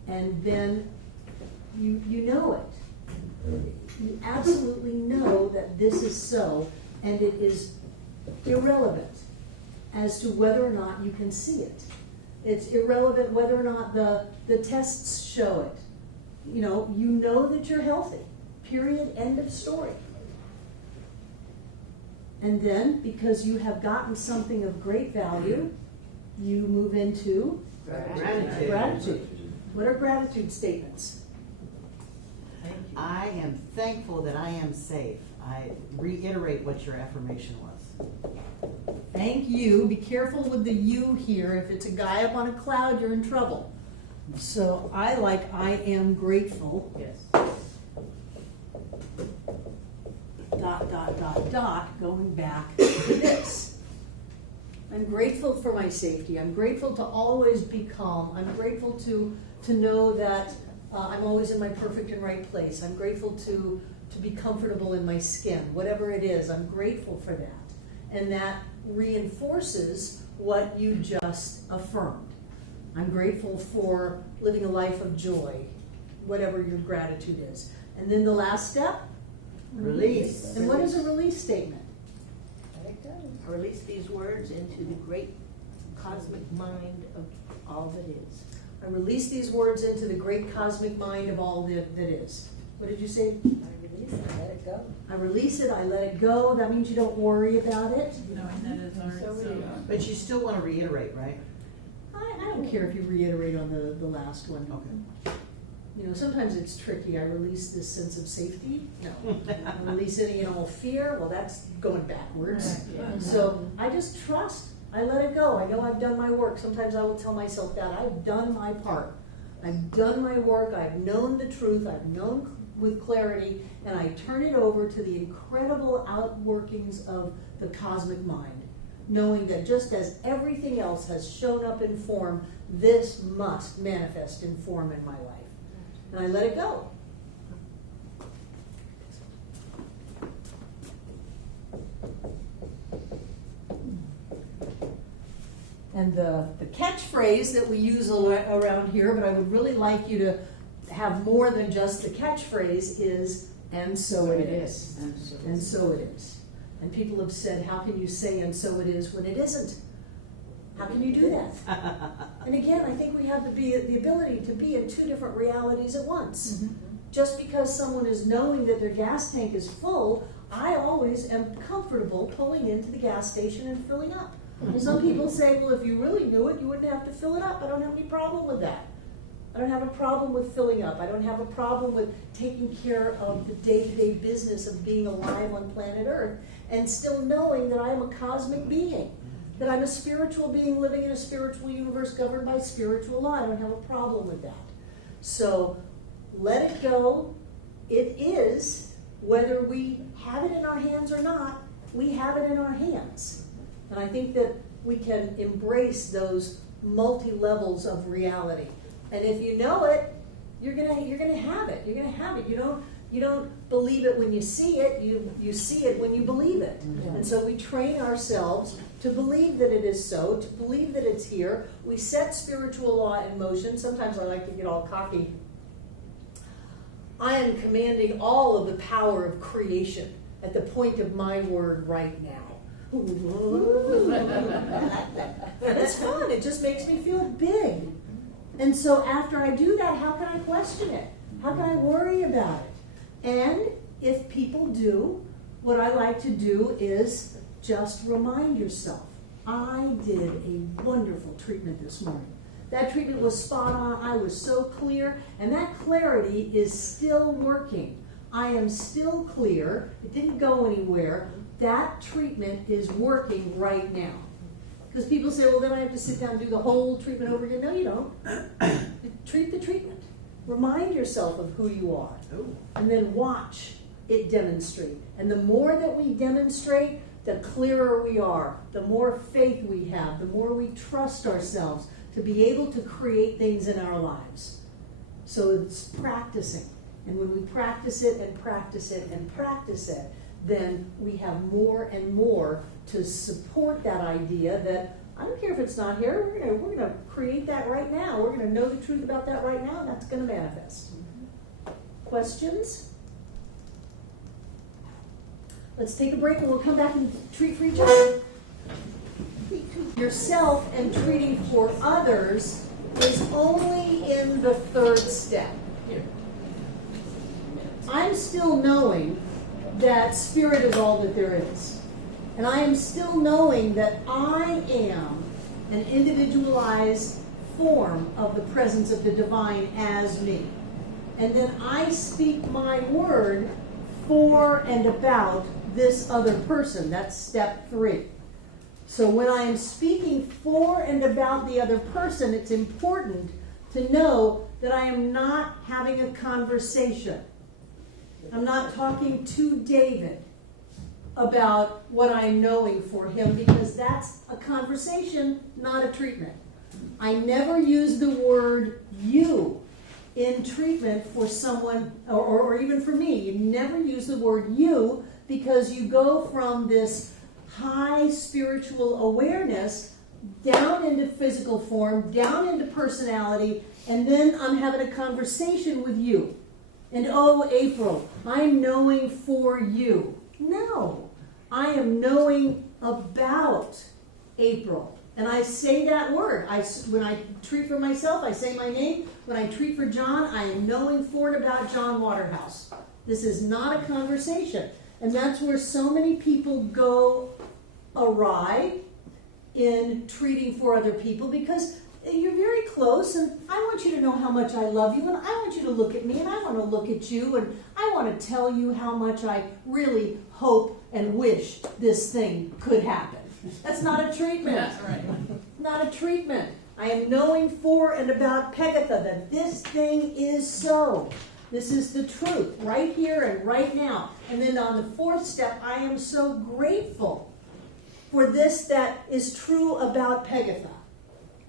And then you know it. You absolutely know that this is so, and it is irrelevant as to whether or not you can see it. It's irrelevant whether or not the tests show it. You know that you're healthy. Period. End of story. And then, because you have gotten something of great value, you move into Gratitude. gratitude. What are gratitude statements? I am thankful that I am safe. I reiterate what your affirmation was. Thank you. Be careful with the you here. If it's a guy up on a cloud, you're in trouble. So I am grateful. Yes. Going back to this. I'm grateful for my safety. I'm grateful to always be calm. I'm grateful to know that I'm always in my perfect and right place. I'm grateful to be comfortable in my skin. Whatever it is, I'm grateful for that. And that reinforces what you just affirmed. I'm grateful for living a life of joy, whatever your gratitude is. And then the last step, Release. And what is a release statement? I release these words into the great cosmic mind of all that is. I release these words into the great cosmic mind of all that is. What did you say? I release it, let it go. I release it, I let it go. That means you don't worry about it. Knowing that it's already so. But you still want to reiterate, right? I don't care if you reiterate on the last one. Okay. Sometimes it's tricky. I release this sense of safety. No. I release any and all fear. Well, that's going backwards. Yeah. So I just trust. I let it go. I know I've done my work. Sometimes I will tell myself that I've done my part. I've done my work. I've known the truth. I've known with clarity, and I turn it over to the incredible outworkings of the cosmic mind, knowing that just as everything else has shown up in form, this must manifest in form in my life. And I let it go. And the catchphrase that we use around here, but I would really like you to have more than just the catchphrase, is, and so it is. And so it is. And people have said, how can you say and so it is when it isn't? How can you do that? And again, I think we have the ability to be in two different realities at once. Mm-hmm. Just because someone is knowing that their gas tank is full, I always am comfortable pulling into the gas station and filling up. And some people say, well, if you really knew it, you wouldn't have to fill it up. I don't have any problem with that. I don't have a problem with filling up. I don't have a problem with taking care of the day-to-day business of being alive on planet Earth and still knowing that I am a cosmic being, that I'm a spiritual being living in a spiritual universe governed by spiritual law. I don't have a problem with that. So let it go. It is, whether we have it in our hands or not, we have it in our hands. And I think that we can embrace those multi-levels of reality. And if you know it, you're gonna have it. You're gonna have it. You don't believe it when you see it. You see it when you believe it. And so we train ourselves to believe that it is so, to believe that it's here. We set spiritual law in motion. Sometimes I like to get all cocky. I am commanding all of the power of creation at the point of my word right now. It's fun. It just makes me feel big. And so after I do that, how can I question it? How can I worry about it? And if people do, what I like to do is just remind yourself. I did a wonderful treatment this morning. That treatment was spot on. I was so clear, and that clarity is still working. I am still clear. It didn't go anywhere. That treatment is working right now. Because people say, well, then I have to sit down and do the whole treatment over again. No, you don't. Treat the treatment. Remind yourself of who you are. And then watch it demonstrate. And the more that we demonstrate, the clearer we are, the more faith we have, the more we trust ourselves to be able to create things in our lives. So it's practicing. And when we practice it and practice it and practice it, then we have more and more to support that idea that I don't care if it's not here, we're gonna create that right now. We're gonna know the truth about that right now, and that's gonna manifest. Questions? Let's take a break and we'll come back and treat for each other. Yourself and treating for others is only in the third step. I'm still knowing that spirit is all that there is. And I am still knowing that I am an individualized form of the presence of the divine as me. And then I speak my word for and about this other person. That's step 3. So when I am speaking for and about the other person, it's important to know that I am not having a conversation. I'm not talking to David about what I'm knowing for him, because that's a conversation, not a treatment. I never use the word you in treatment for someone, or even for me. You never use the word you, because you go from this high spiritual awareness down into physical form, down into personality, and then I'm having a conversation with you. And oh, April, I'm knowing for you. No, I am knowing about April. And I say that word. When I treat for myself, I say my name. When I treat for John, I am knowing for and about John Waterhouse. This is not a conversation. And that's where so many people go awry in treating for other people, because you're very close, and I want you to know how much I love you, and I want you to look at me, and I want to look at you, and I want to tell you how much I really hope and wish this thing could happen. That's not a treatment. That's right. Not a treatment. I am knowing for and about Pegatha that this thing is so. This is the truth, right here and right now. And then on the 4th step, I am so grateful for this that is true about Pegatha.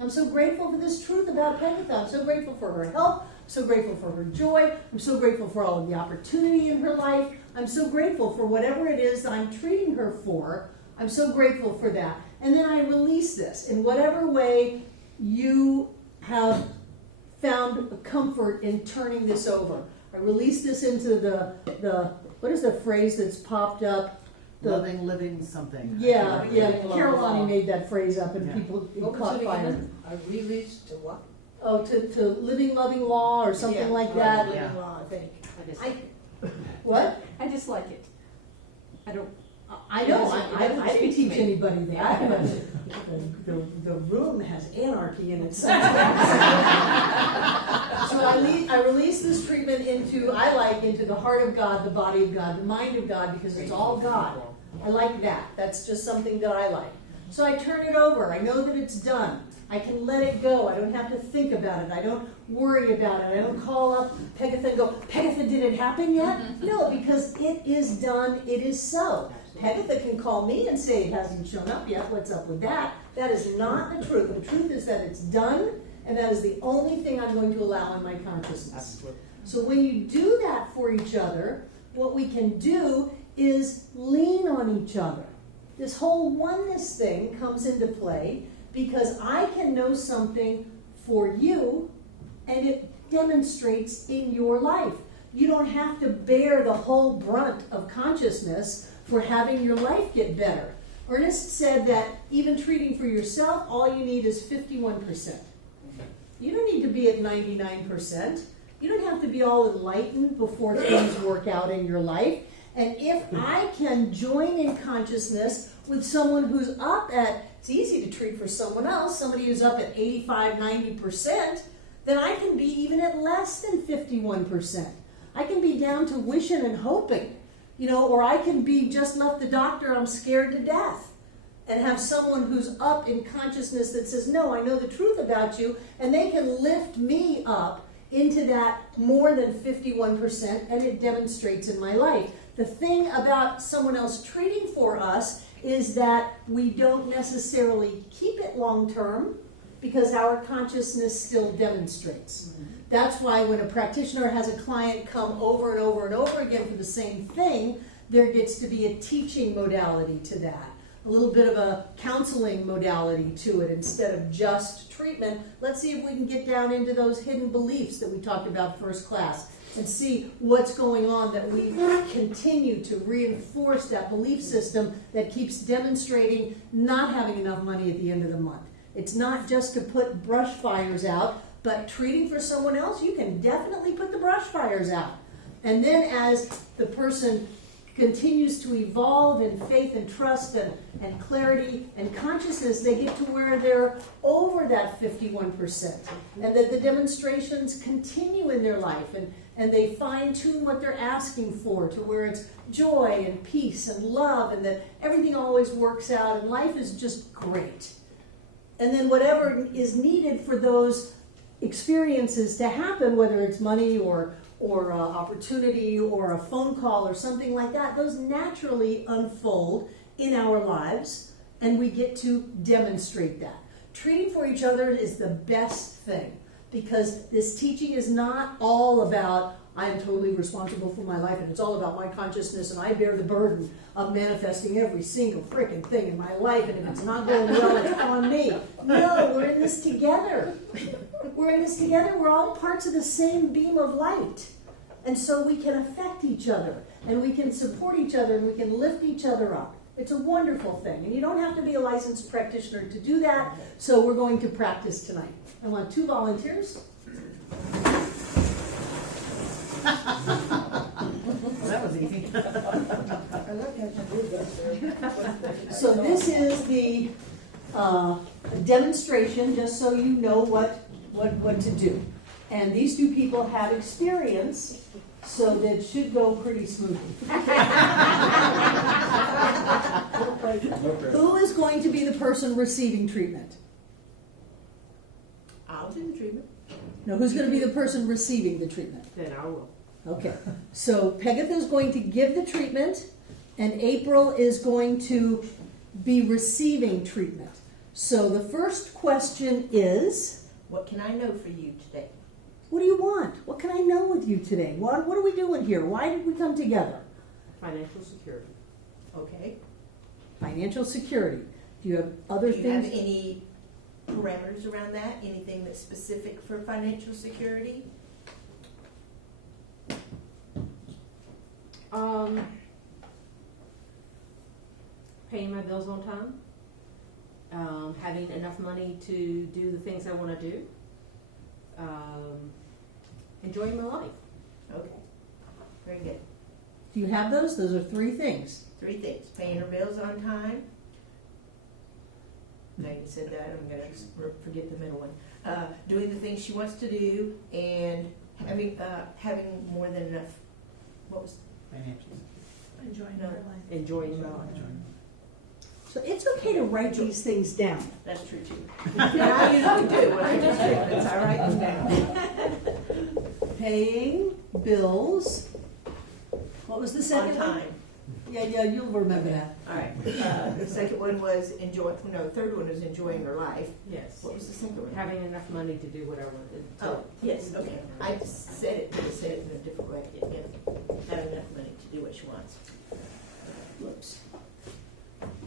I'm so grateful for this truth about Pegatha. I'm so grateful for her health. I'm so grateful for her joy. I'm so grateful for all of the opportunity in her life. I'm so grateful for whatever it is that I'm treating her for. I'm so grateful for that. And then I release this in whatever way you have found comfort in turning this over. I release this into the what is the phrase that's popped up? Loving, living something. Yeah. Living Carolina law. made that phrase up, and Yeah. people What was caught it fire. again? A release to what? Oh, to living, loving law or something Yeah, like that. Living law, I think. What? I just like it. I don't, I know. I didn't speak to teach me. anybody that, but the room has anarchy in it. So I release this treatment into the heart of God, the body of God, the mind of God, because it's all God. I like that. That's just something that I like. So I turn it over. I know that it's done. I can let it go. I don't have to think about it. I don't worry about it. I don't call up Pegatha and go, Pegatha, did it happen yet? No, because it is done. It is so. Pegatha can call me and say it hasn't shown up yet. What's up with that? That is not the truth. The truth is that it's done, and that is the only thing I'm going to allow in my consciousness. So when you do that for each other, what we can do is lean on each other. This whole oneness thing comes into play because I can know something for you and it demonstrates in your life. You don't have to bear the whole brunt of consciousness for having your life get better. Ernest said that even treating for yourself, all you need is 51%. You don't need to be at 99%. You don't have to be all enlightened before things work out in your life. And if I can join in consciousness with someone who's up at, it's easy to treat for someone else, somebody who's up at 85, 90%, then I can be even at less than 51%. I can be down to wishing and hoping, or I can be just left the doctor, I'm scared to death, and have someone who's up in consciousness that says, no, I know the truth about you, and they can lift me up into that more than 51%, and it demonstrates in my life. The thing about someone else treating for us is that we don't necessarily keep it long term because our consciousness still demonstrates. That's why when a practitioner has a client come over and over and over again for the same thing, there gets to be a teaching modality to that. A little bit of a counseling modality to it instead of just treatment. Let's see if we can get down into those hidden beliefs that we talked about first class and see what's going on, that we continue to reinforce that belief system that keeps demonstrating not having enough money at the end of the month. It's not just to put brush fires out, but treating for someone else, you can definitely put the brush fires out. And then as the person continues to evolve in faith and trust and clarity and consciousness, they get to where they're over that 51%. And that the demonstrations continue in their life and they fine-tune what they're asking for to where it's joy and peace and love and that everything always works out and life is just great. And then whatever is needed for those experiences to happen, whether it's money or opportunity or a phone call or something like that, those naturally unfold in our lives and we get to demonstrate that. Treating for each other is the best thing because this teaching is not all about I am totally responsible for my life and it's all about my consciousness and I bear the burden of manifesting every single freaking thing in my life and if it's not going well, it's on me. No, we're in this together. We're in this together. We're all parts of the same beam of light. And so we can affect each other and we can support each other and we can lift each other up. It's a wonderful thing. And you don't have to be a licensed practitioner to do that. So we're going to practice tonight. I want 2 volunteers. That was easy. So this is the demonstration, just so you know what to do. And these 2 people have experience, so that should go pretty smoothly. Who is going to be the person receiving treatment? I'll do the treatment. No, who's going to be the person receiving the treatment? Then I will. Okay, so Pegatha is going to give the treatment, and April is going to be receiving treatment. So the first question is, What can I know for you today? what do you want? What can I know with you today? What are we doing here? Why did we come together? Financial security. Okay. Financial security. Do you have other Do you have things? any parameters around that? Anything that's specific for financial security? Paying my bills on time, having enough money to do the things I want to do, enjoying my life. Okay. Very good. Do you have those? Those are 3 things. 3 things. Paying her bills on time. Now you said that, I'm going to forget the middle one. Doing the things she wants to do and having more than enough. What was Financial. Enjoying No. your life. Enjoying my life. So it's okay to write these things down. That's true too. I usually do when I do treatments, I write them down. Paying bills. What was the On second one? time. Yeah, you'll remember that. All right. The second one was the third one was enjoying your life. Yes. What was the second one? Having enough money to do what I wanted. Oh, yes, okay. I just said it, but I said it in a different way. Yeah. Having enough money to do what she wants. Whoops.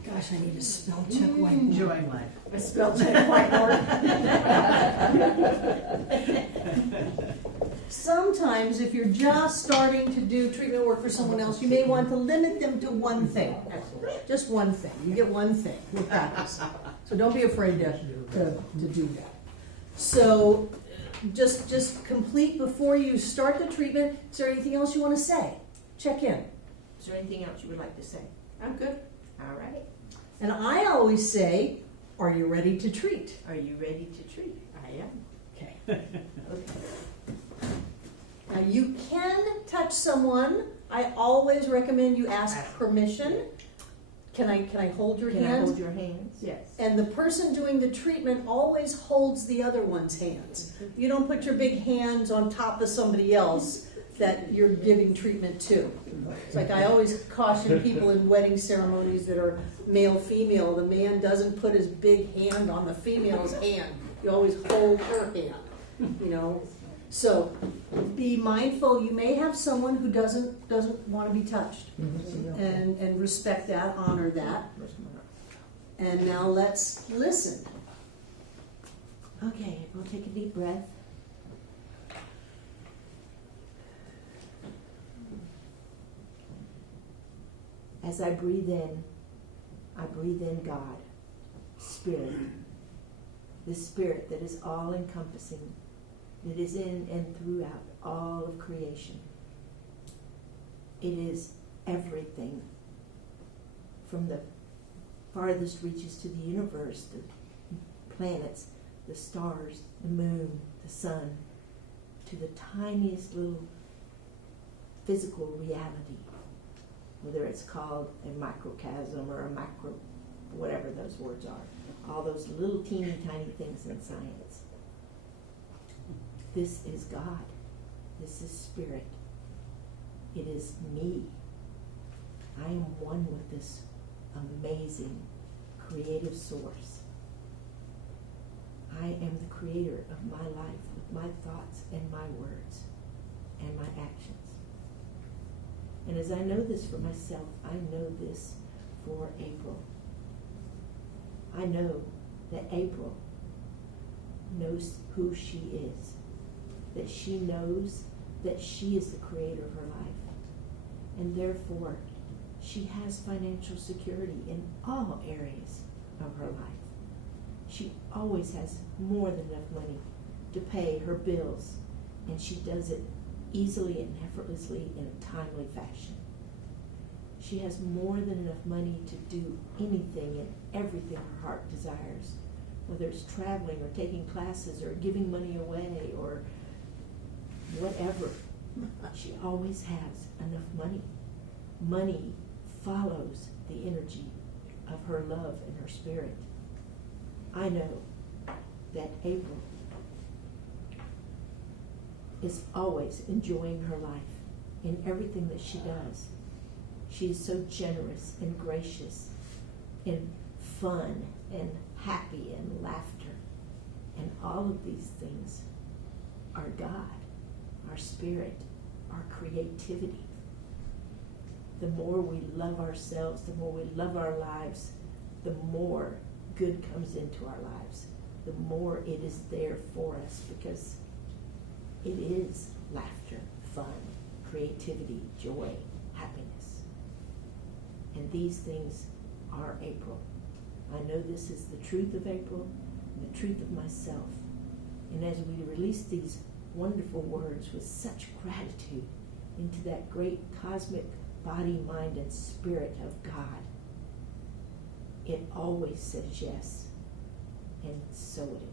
Gosh, I need a spell check whiteboard. Enjoying life. A spell check whiteboard. Sometimes if you're just starting to do treatment work for someone else, you may want to limit them to one thing. Absolutely. Just one thing. You get one thing with practice. So don't be afraid to do that. So just complete before you start the treatment. Is there anything else you want to say? Check in. Is there anything else you would like to say? I'm good. All right. And I always say, are you ready to treat? Are you ready to treat? I am. Okay. Okay. Now you can touch someone. I always recommend you ask permission. Can I hold your Can I hand? hold your hands? Yes. And the person doing the treatment always holds the other one's hands. You don't put your big hands on top of somebody else that you're giving treatment to. It's like I always caution people in wedding ceremonies that are male-female. The man doesn't put his big hand on the female's hand. You always hold her hand, you know. So be mindful. You may have someone who doesn't want to be touched, and respect that, honor that. And now let's listen. Okay, we'll take a deep breath. As I breathe in God, Spirit, the Spirit that is all-encompassing, that is in and throughout all of creation. It is everything, from the farthest reaches to the universe, the planets, the stars, the moon, the sun, to the tiniest little physical reality, whether it's called a microcosm or a macro, whatever those words are, all those little teeny tiny things in science. This is God. This is Spirit. It is me. I am one with this amazing creative source. I am the creator of my life with my thoughts and my words and my actions. And as I know this for myself, I know this for April. I know that April knows who she is, that she knows that she is the creator of her life, and therefore she has financial security in all areas of her life. She always has more than enough money to pay her bills, and she does it easily and effortlessly in a timely fashion. She has more than enough money to do anything and everything her heart desires, whether it's traveling or taking classes or giving money away or whatever. She always has enough money. Money follows the energy of her love and her spirit. I know that April is always enjoying her life in everything that she does. She is so generous and gracious and fun and happy and laughter. And all of these things are God, our spirit, our creativity. The more we love ourselves, the more we love our lives, the more good comes into our lives, the more it is there for us, because it is laughter, fun, creativity, joy, happiness. And these things are April. I know this is the truth of April and the truth of myself. And as we release these wonderful words with such gratitude into that great cosmic body, mind, and spirit of God, it always says yes. And so it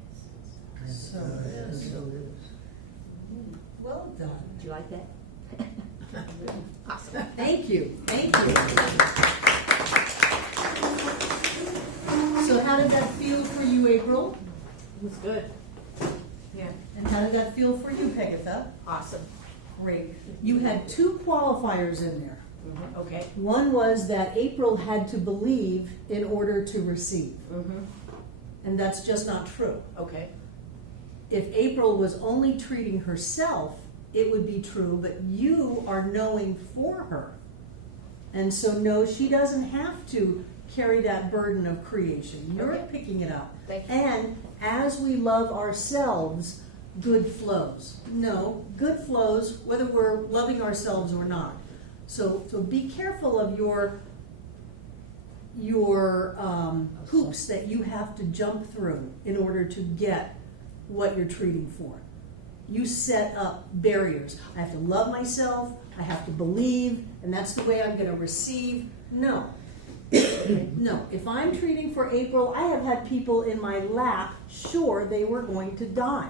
is. So it is. Well done. Do you like that? Awesome. Thank you. Thank you. It was good. Yeah, And how did that feel for you, Pegatha? awesome. Great. You had two qualifiers in there. Mhm, okay. One was that April had to believe in order to receive. Mm-hmm, And that's just not true. okay. If April was only treating herself, it would be true, but you are knowing for her. And so no, she doesn't have to carry that burden of creation. You're Okay. picking it up. Thank you. And as we love ourselves, good flows. No, good flows whether we're loving ourselves or not. So be careful of your hoops that you have to jump through in order to get what you're treating for. You set up barriers. I have to love myself, I have to believe, and that's the way I'm going to receive. No. No. If I'm treating for April, I have had people in my lap sure they were going to die.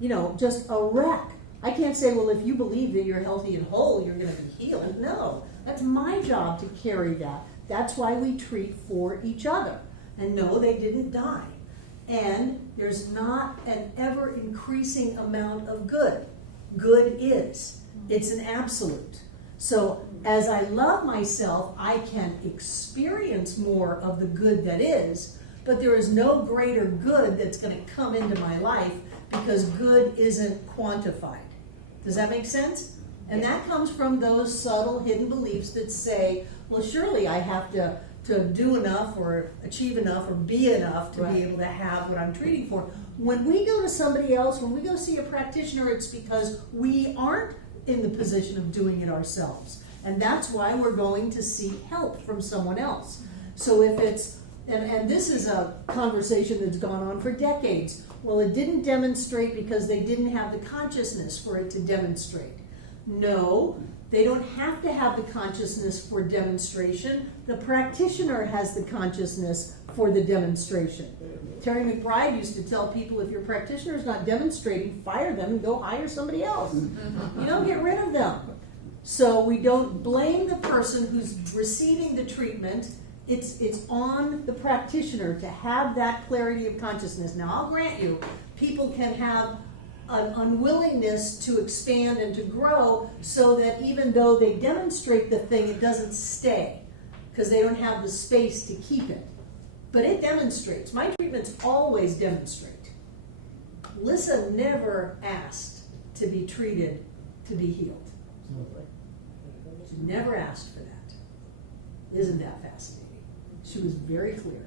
You know, just a wreck. I can't say, well, if you believe that you're healthy and whole, you're going to be healed. No. That's my job to carry that. That's why we treat for each other. And no, they didn't die. And there's not an ever increasing amount of good. Good is. It's an absolute. So as I love myself, I can experience more of the good that is, but there is no greater good that's going to come into my life because good isn't quantified. Does that make sense? And that comes from those subtle hidden beliefs that say, well, surely I have to do enough or achieve enough or be enough to be able to have what I'm treating for. When we go to somebody else, when we go see a practitioner, it's because we aren't in the position of doing it ourselves. And that's why we're going to seek help from someone else. So if it's, and this is a conversation that's gone on for decades. Well, it didn't demonstrate because they didn't have the consciousness for it to demonstrate. No, they don't have to have the consciousness for demonstration. The practitioner has the consciousness for the demonstration. Terry McBride used to tell people, if your practitioner is not demonstrating, fire them and go hire somebody else. You know, get rid of them. So we don't blame the person who's receiving the treatment. It's on the practitioner to have that clarity of consciousness. Now, I'll grant you, people can have an unwillingness to expand and to grow so that even though they demonstrate the thing, it doesn't stay because they don't have the space to keep it. But it demonstrates. My treatments always demonstrate. Lissa never asked to be treated to be healed. She never asked for that. Isn't that fascinating? She was very clear.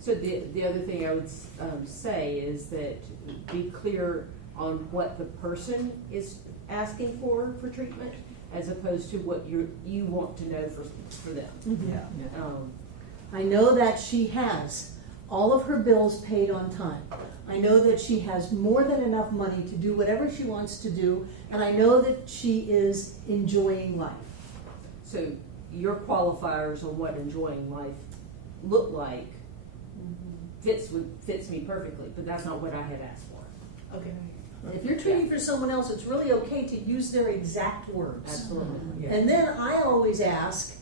So the other thing I would say is that be clear on what the person is asking for treatment, as opposed to what you want to know for them. Yeah. Um, I know that she has all of her bills paid on time. I know that she has more than enough money to do whatever she wants to do, and I know that she is enjoying life. So your qualifiers on what enjoying life look like fits me perfectly, but that's not what I had asked for. Okay. If you're treating for someone else, it's really okay to use their exact words. Absolutely. Yeah. And then I always ask,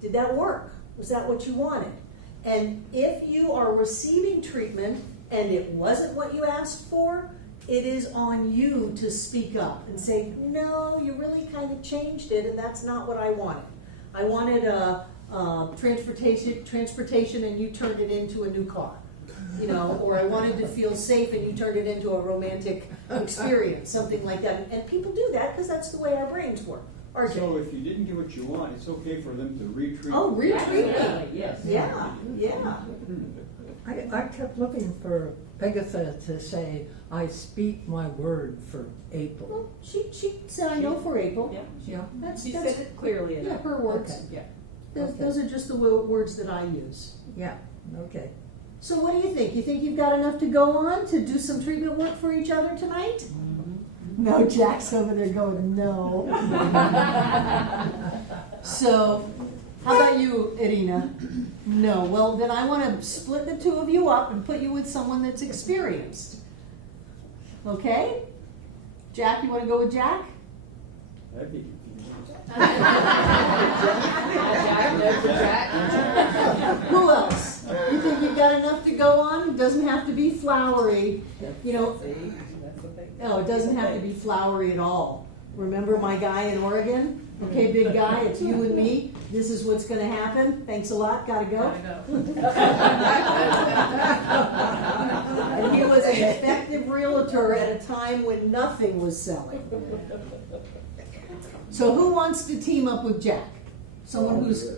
did that work? Was that what you wanted? And if you are receiving treatment and it wasn't what you asked for, it is on you to speak up and say, no, you really kind of changed it and that's not what I wanted. I wanted a transportation and you turned it into a new car. You know, or I wanted to feel safe and you turned it into a romantic experience, something like that. And people do that because that's the way our brains work. RJ. So if you didn't get what you want, it's okay for them to retreat. Oh, retreat. Yes. Yeah, yeah. I kept looking for Pegatha to say, I speak my word for April. Well, she said, I know for April. Yeah. Yeah. That's She said it clearly yeah, enough. her words. Okay. Yeah. Those are just the words that I use. Yeah, okay. So what do you think? You think you've got enough to go on to do some treatment work for each other tonight? No, Jack's over there going, no. So, how about you, Irina? No. Well, then I want to split the two of you up and put you with someone that's experienced. Okay? Jack, you want to go with Jack? That'd be Jack, no for Jack. Who else? You think you've got got enough to go on. It doesn't have to be flowery. You know, See, that's the thing. no, it doesn't have to be flowery at all. Remember my guy in Oregon? Okay, big guy, it's you and me. This is what's going to happen. Thanks a lot. Gotta go. And he was an effective realtor at a time when nothing was selling. So who wants to team up with Jack? Someone who's,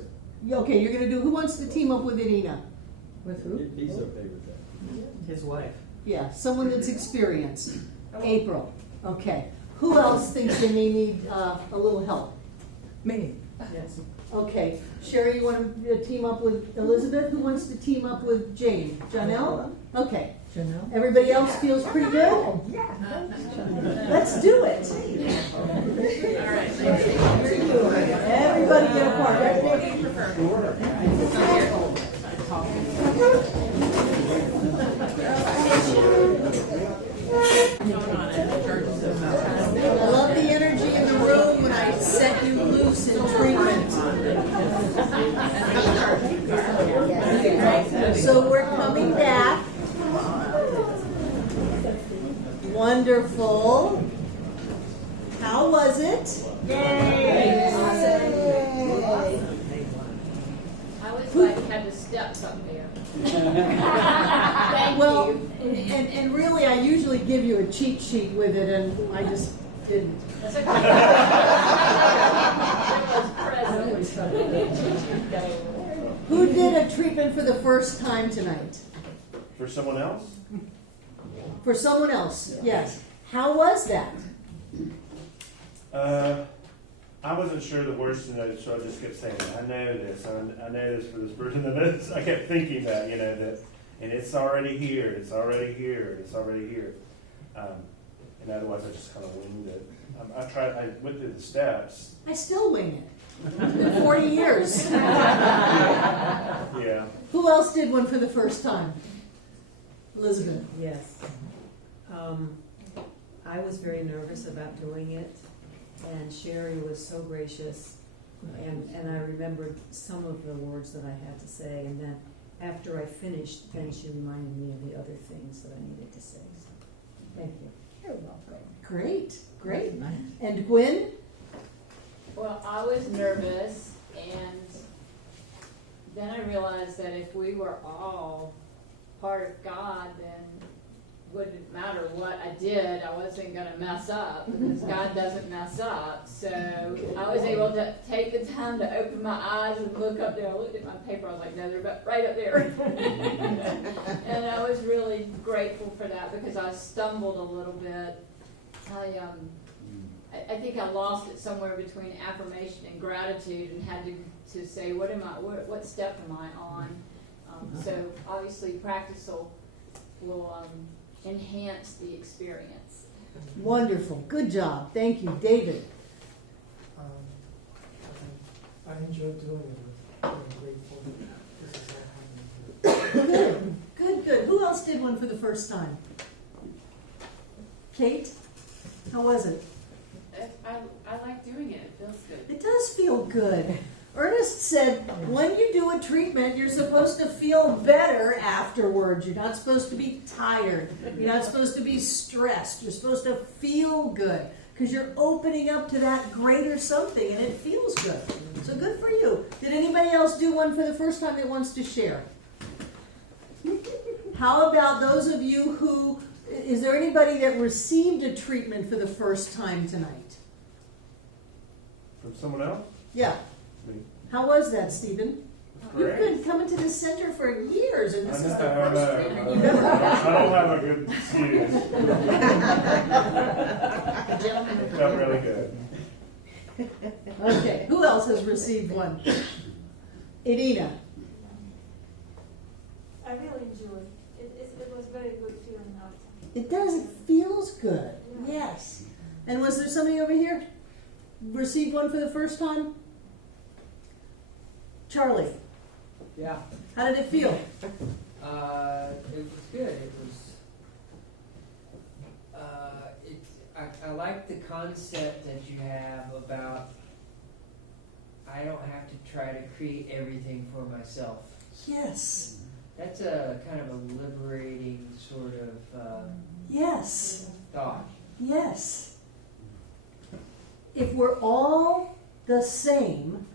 okay, you're gonna do, who wants to team up with Irina? With who? He's okay with that. His wife. Yeah, someone that's experienced. April, okay. Who else thinks they may need a little help? Me. Yes. Okay, Sherry, you want to team up with Elizabeth? Who wants to team up with Jane? Janelle? Okay. Janelle? Everybody else feels pretty good? Let's do it. Everybody get a part. What do you prefer? I love the energy in the room when I set you loose in treatment. So we're coming back. Wonderful. How was it? Yay! I was glad you had to step up there. Thank Well, you. and really, I usually give you a cheat sheet with it, and I just didn't. That's okay. It was present. Who did a treatment for the first time tonight? For someone else? For someone else, yes. How was that? I wasn't sure the words to know, so I just kept saying, I know this, I know this for this person, and this. I kept thinking that, that, and it's already here, it's already here, it's already here. And otherwise I just kind of winged it. I went through the steps. I still wing it. It's been 40 years. Yeah. Who else did one for the first time? Elizabeth. Yes. I was very nervous about doing it, and Sherry was so gracious, and I remembered some of the words that I had to say, and then after I finished, then she reminded me of the other things that I needed to say. So, thank you. You're welcome. Great, great. And Gwen? Well, I was nervous, and then I realized that if we were all part of God, then wouldn't matter what I did, I wasn't going to mess up, because God doesn't mess up. So I was able to take the time to open my eyes and look up there. I looked at my paper, I was like, no, they're right up there. And I was really grateful for that, because I stumbled a little bit. I think I lost it somewhere between affirmation and gratitude, and had to say, what step am I on? So obviously practice will enhance the experience. Wonderful. Good job. Thank you. David? I enjoyed doing it. I'm grateful this is all happening. Good. Who else did one for the first time? Kate? How was it? I like doing it. It feels good. It does feel good. Ernest said, when you do a treatment, you're supposed to feel better afterwards. You're not supposed to be tired. You're not supposed to be stressed. You're supposed to feel good, because you're opening up to that greater something, and it feels good. So good for you. Did anybody else do one for the first time that wants to share? How about those of you who, is there anybody that received a treatment for the first time tonight? From someone else? Yeah. How was that, Stephen? You've Great. been coming to this center for years, and this is the I first know. treatment you've ever had. I don't have a good excuse. It felt really good. Okay, who else has received one? Irina. I really enjoyed it. It was very good feeling after. It does, it feels good. Yes. And was there somebody over here received one for the first time? Charlie, Yeah, how did it feel? it was good. It was. I like the concept that you have about I don't have to try to create everything for myself. Yes. That's a kind of a liberating sort of Yes. thought. Yes. If we're all the same,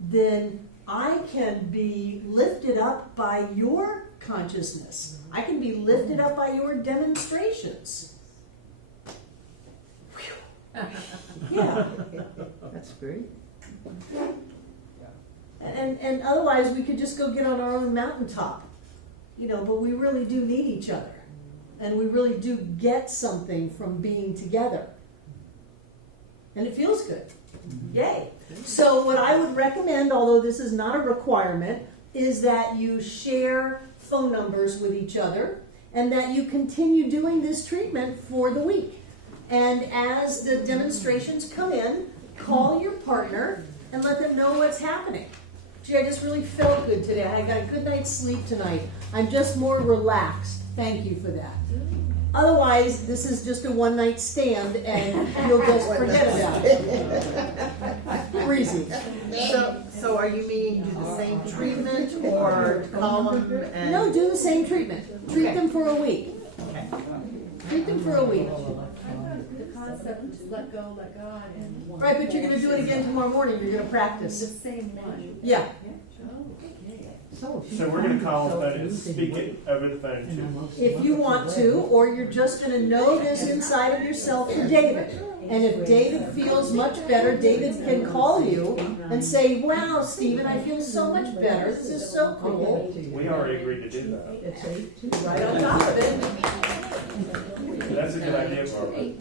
then I can be lifted up by your consciousness. I can be lifted up by your demonstrations. Yeah. That's great. And otherwise, we could just go get on our own mountaintop, but we really do need each other. And we really do get something from being together. And it feels good. Yay. So what I would recommend, although this is not a requirement, is that you share phone numbers with each other and that you continue doing this treatment for the week. And as the demonstrations come in, call your partner and let them know what's happening. Gee, I just really felt good today. I got a good night's sleep tonight. I'm just more relaxed. Thank you for that. Otherwise, this is just a one-night stand and you'll just forget about it. Breezy. So are you meaning do the same treatment or call them and? No, do the same treatment. Treat them for a week. Okay. Treat them for a week. The concept is let go, let God, and. Right, but you're going to do it again tomorrow morning. You're going to The practice. same one. Yeah. So So we're gonna call them and speak it over the phone too. If you want to, or you're just going to know this inside of yourself for David. And if David feels much better, David can call you and say, wow, Stephen, I feel so much better. This is so cool. We already agreed to do that. it's 8 Right on top of it. That's a good idea, Barbara.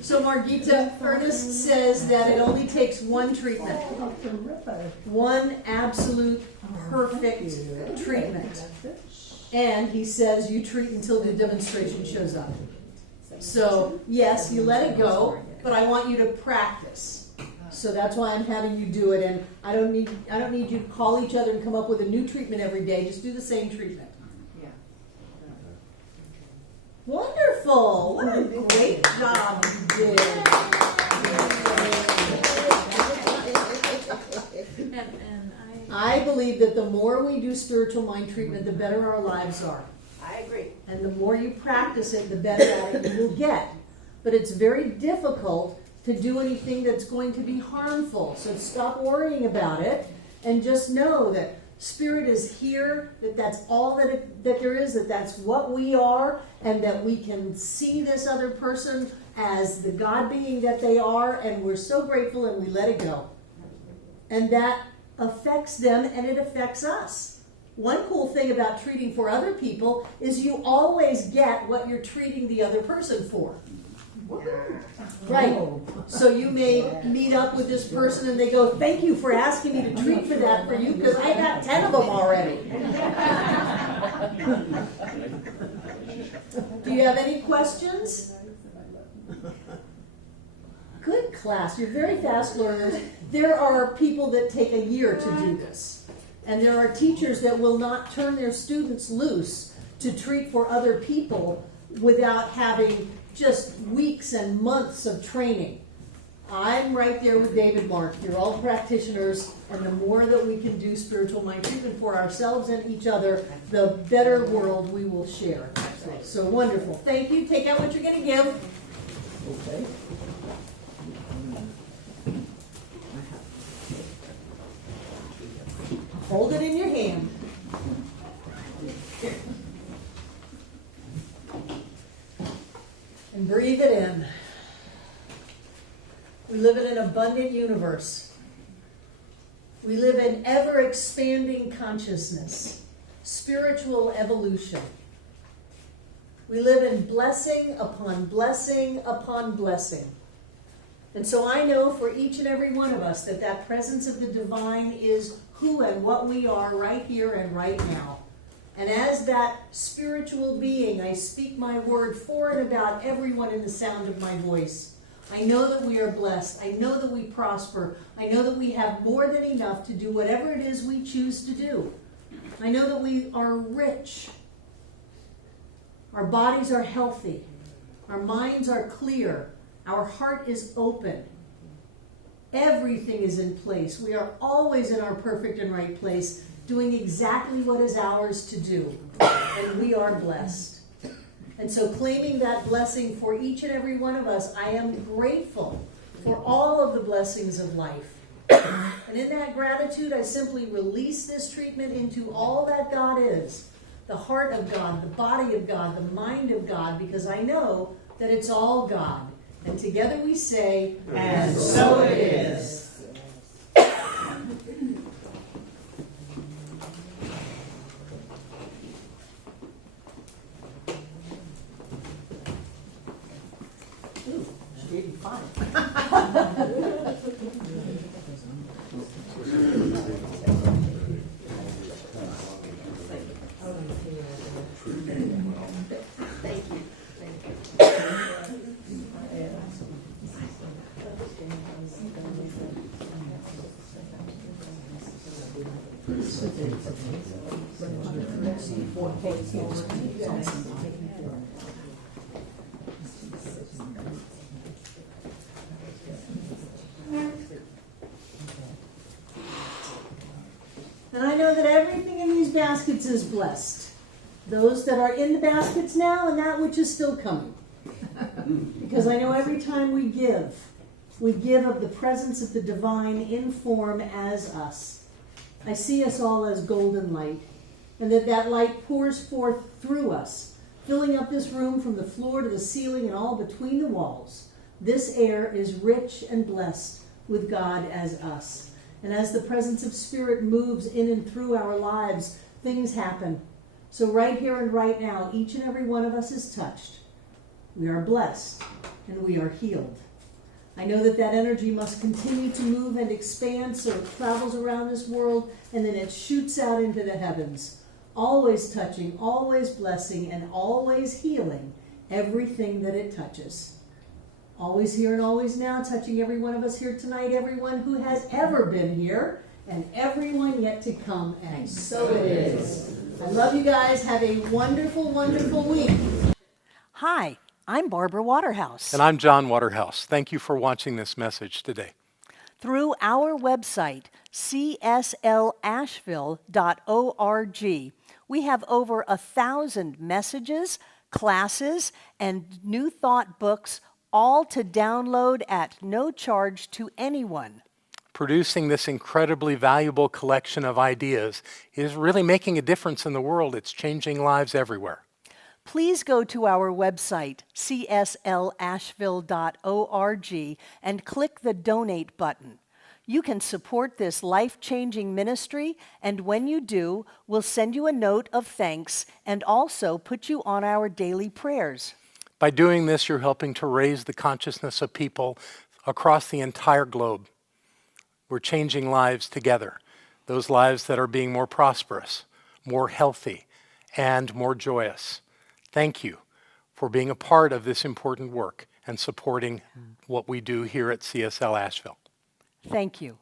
So Margita Ernest says that it only takes one treatment. One absolute perfect treatment. And he says you treat until the demonstration shows up. So yes, you let it go, but I want you to practice. So that's why I'm having you do it. And I don't need you to call each other and come up with a new treatment every day. Just do the same treatment. Yeah. Wonderful! What a great job you did. I believe that the more we do spiritual mind treatment, the better our lives are. I agree. And the more you practice it, the better at it you will get. But it's very difficult to do anything that's going to be harmful. So stop worrying about it and just know that Spirit is here, that that's all that there is, that that's what we are, and that we can see this other person as the God being that they are, and we're so grateful and we let it go. And that affects them and it affects us. One cool thing about treating for other people is you always get what you're treating the other person for. Right. So you may meet up with this person and they go, thank you for asking me to treat for that for you because I got 10 of them already. Do you have any questions? Good class. You're very fast learners. There are people that take a year to do this. And there are teachers that will not turn their students loose to treat for other people without having just weeks and months of training. I'm right there with David Mark. You're all practitioners, and the more that we can do spiritual mind treatment for ourselves and each other, the better world we will share. So wonderful. Thank you. Take out what you're going to give. Okay. Hold it in your hand. And breathe it in. We live in an abundant universe. We live in ever-expanding consciousness, spiritual evolution. We live in blessing upon blessing upon blessing. And so I know for each and every one of us that that presence of the divine is who and what we are right here and right now. And as that spiritual being, I speak my word for and about everyone in the sound of my voice. I know that we are blessed. I know that we prosper. I know that we have more than enough to do whatever it is we choose to do. I know that we are rich. Our bodies are healthy. Our minds are clear. Our heart is open. Everything is in place. We are always in our perfect and right place, doing exactly what is ours to do. And we are blessed. And so claiming that blessing for each and every one of us, I am grateful for all of the blessings of life. And in that gratitude, I simply release this treatment into all that God is. The heart of God, the body of God, the mind of God, because I know that it's all God. And together we say, and so it is. Ooh, she gave me 5. Thank you. And I know that everything in these baskets is blessed. Those that are in the baskets now and that which is still coming. Because I know every time we give of the presence of the divine in form as us. I see us all as golden light, and that light pours forth through us, filling up this room from the floor to the ceiling and all between the walls. This air is rich and blessed with God as us. And as the presence of Spirit moves in and through our lives, things happen. So right here and right now, each and every one of us is touched. We are blessed, and we are healed. I know that energy must continue to move and expand so it travels around this world and then it shoots out into the heavens, always touching, always blessing, and always healing everything that it touches. Always here and always now, touching every one of us here tonight, everyone who has ever been here, and everyone yet to come, and so it is. I love you guys. Have a wonderful, wonderful week. Hi. I'm Barbara Waterhouse. And I'm John Waterhouse. Thank you for watching this message today. Through our website, cslasheville.org, we have over 1,000 messages, classes, and new thought books, all to download at no charge to anyone. Producing this incredibly valuable collection of ideas is really making a difference in the world. It's changing lives everywhere. Please go to our website, cslasheville.org, and click the Donate button. You can support this life-changing ministry, and when you do, we'll send you a note of thanks and also put you on our daily prayers. By doing this, you're helping to raise the consciousness of people across the entire globe. We're changing lives together, those lives that are being more prosperous, more healthy, and more joyous. Thank you for being a part of this important work and supporting what we do here at CSL Asheville. Thank you.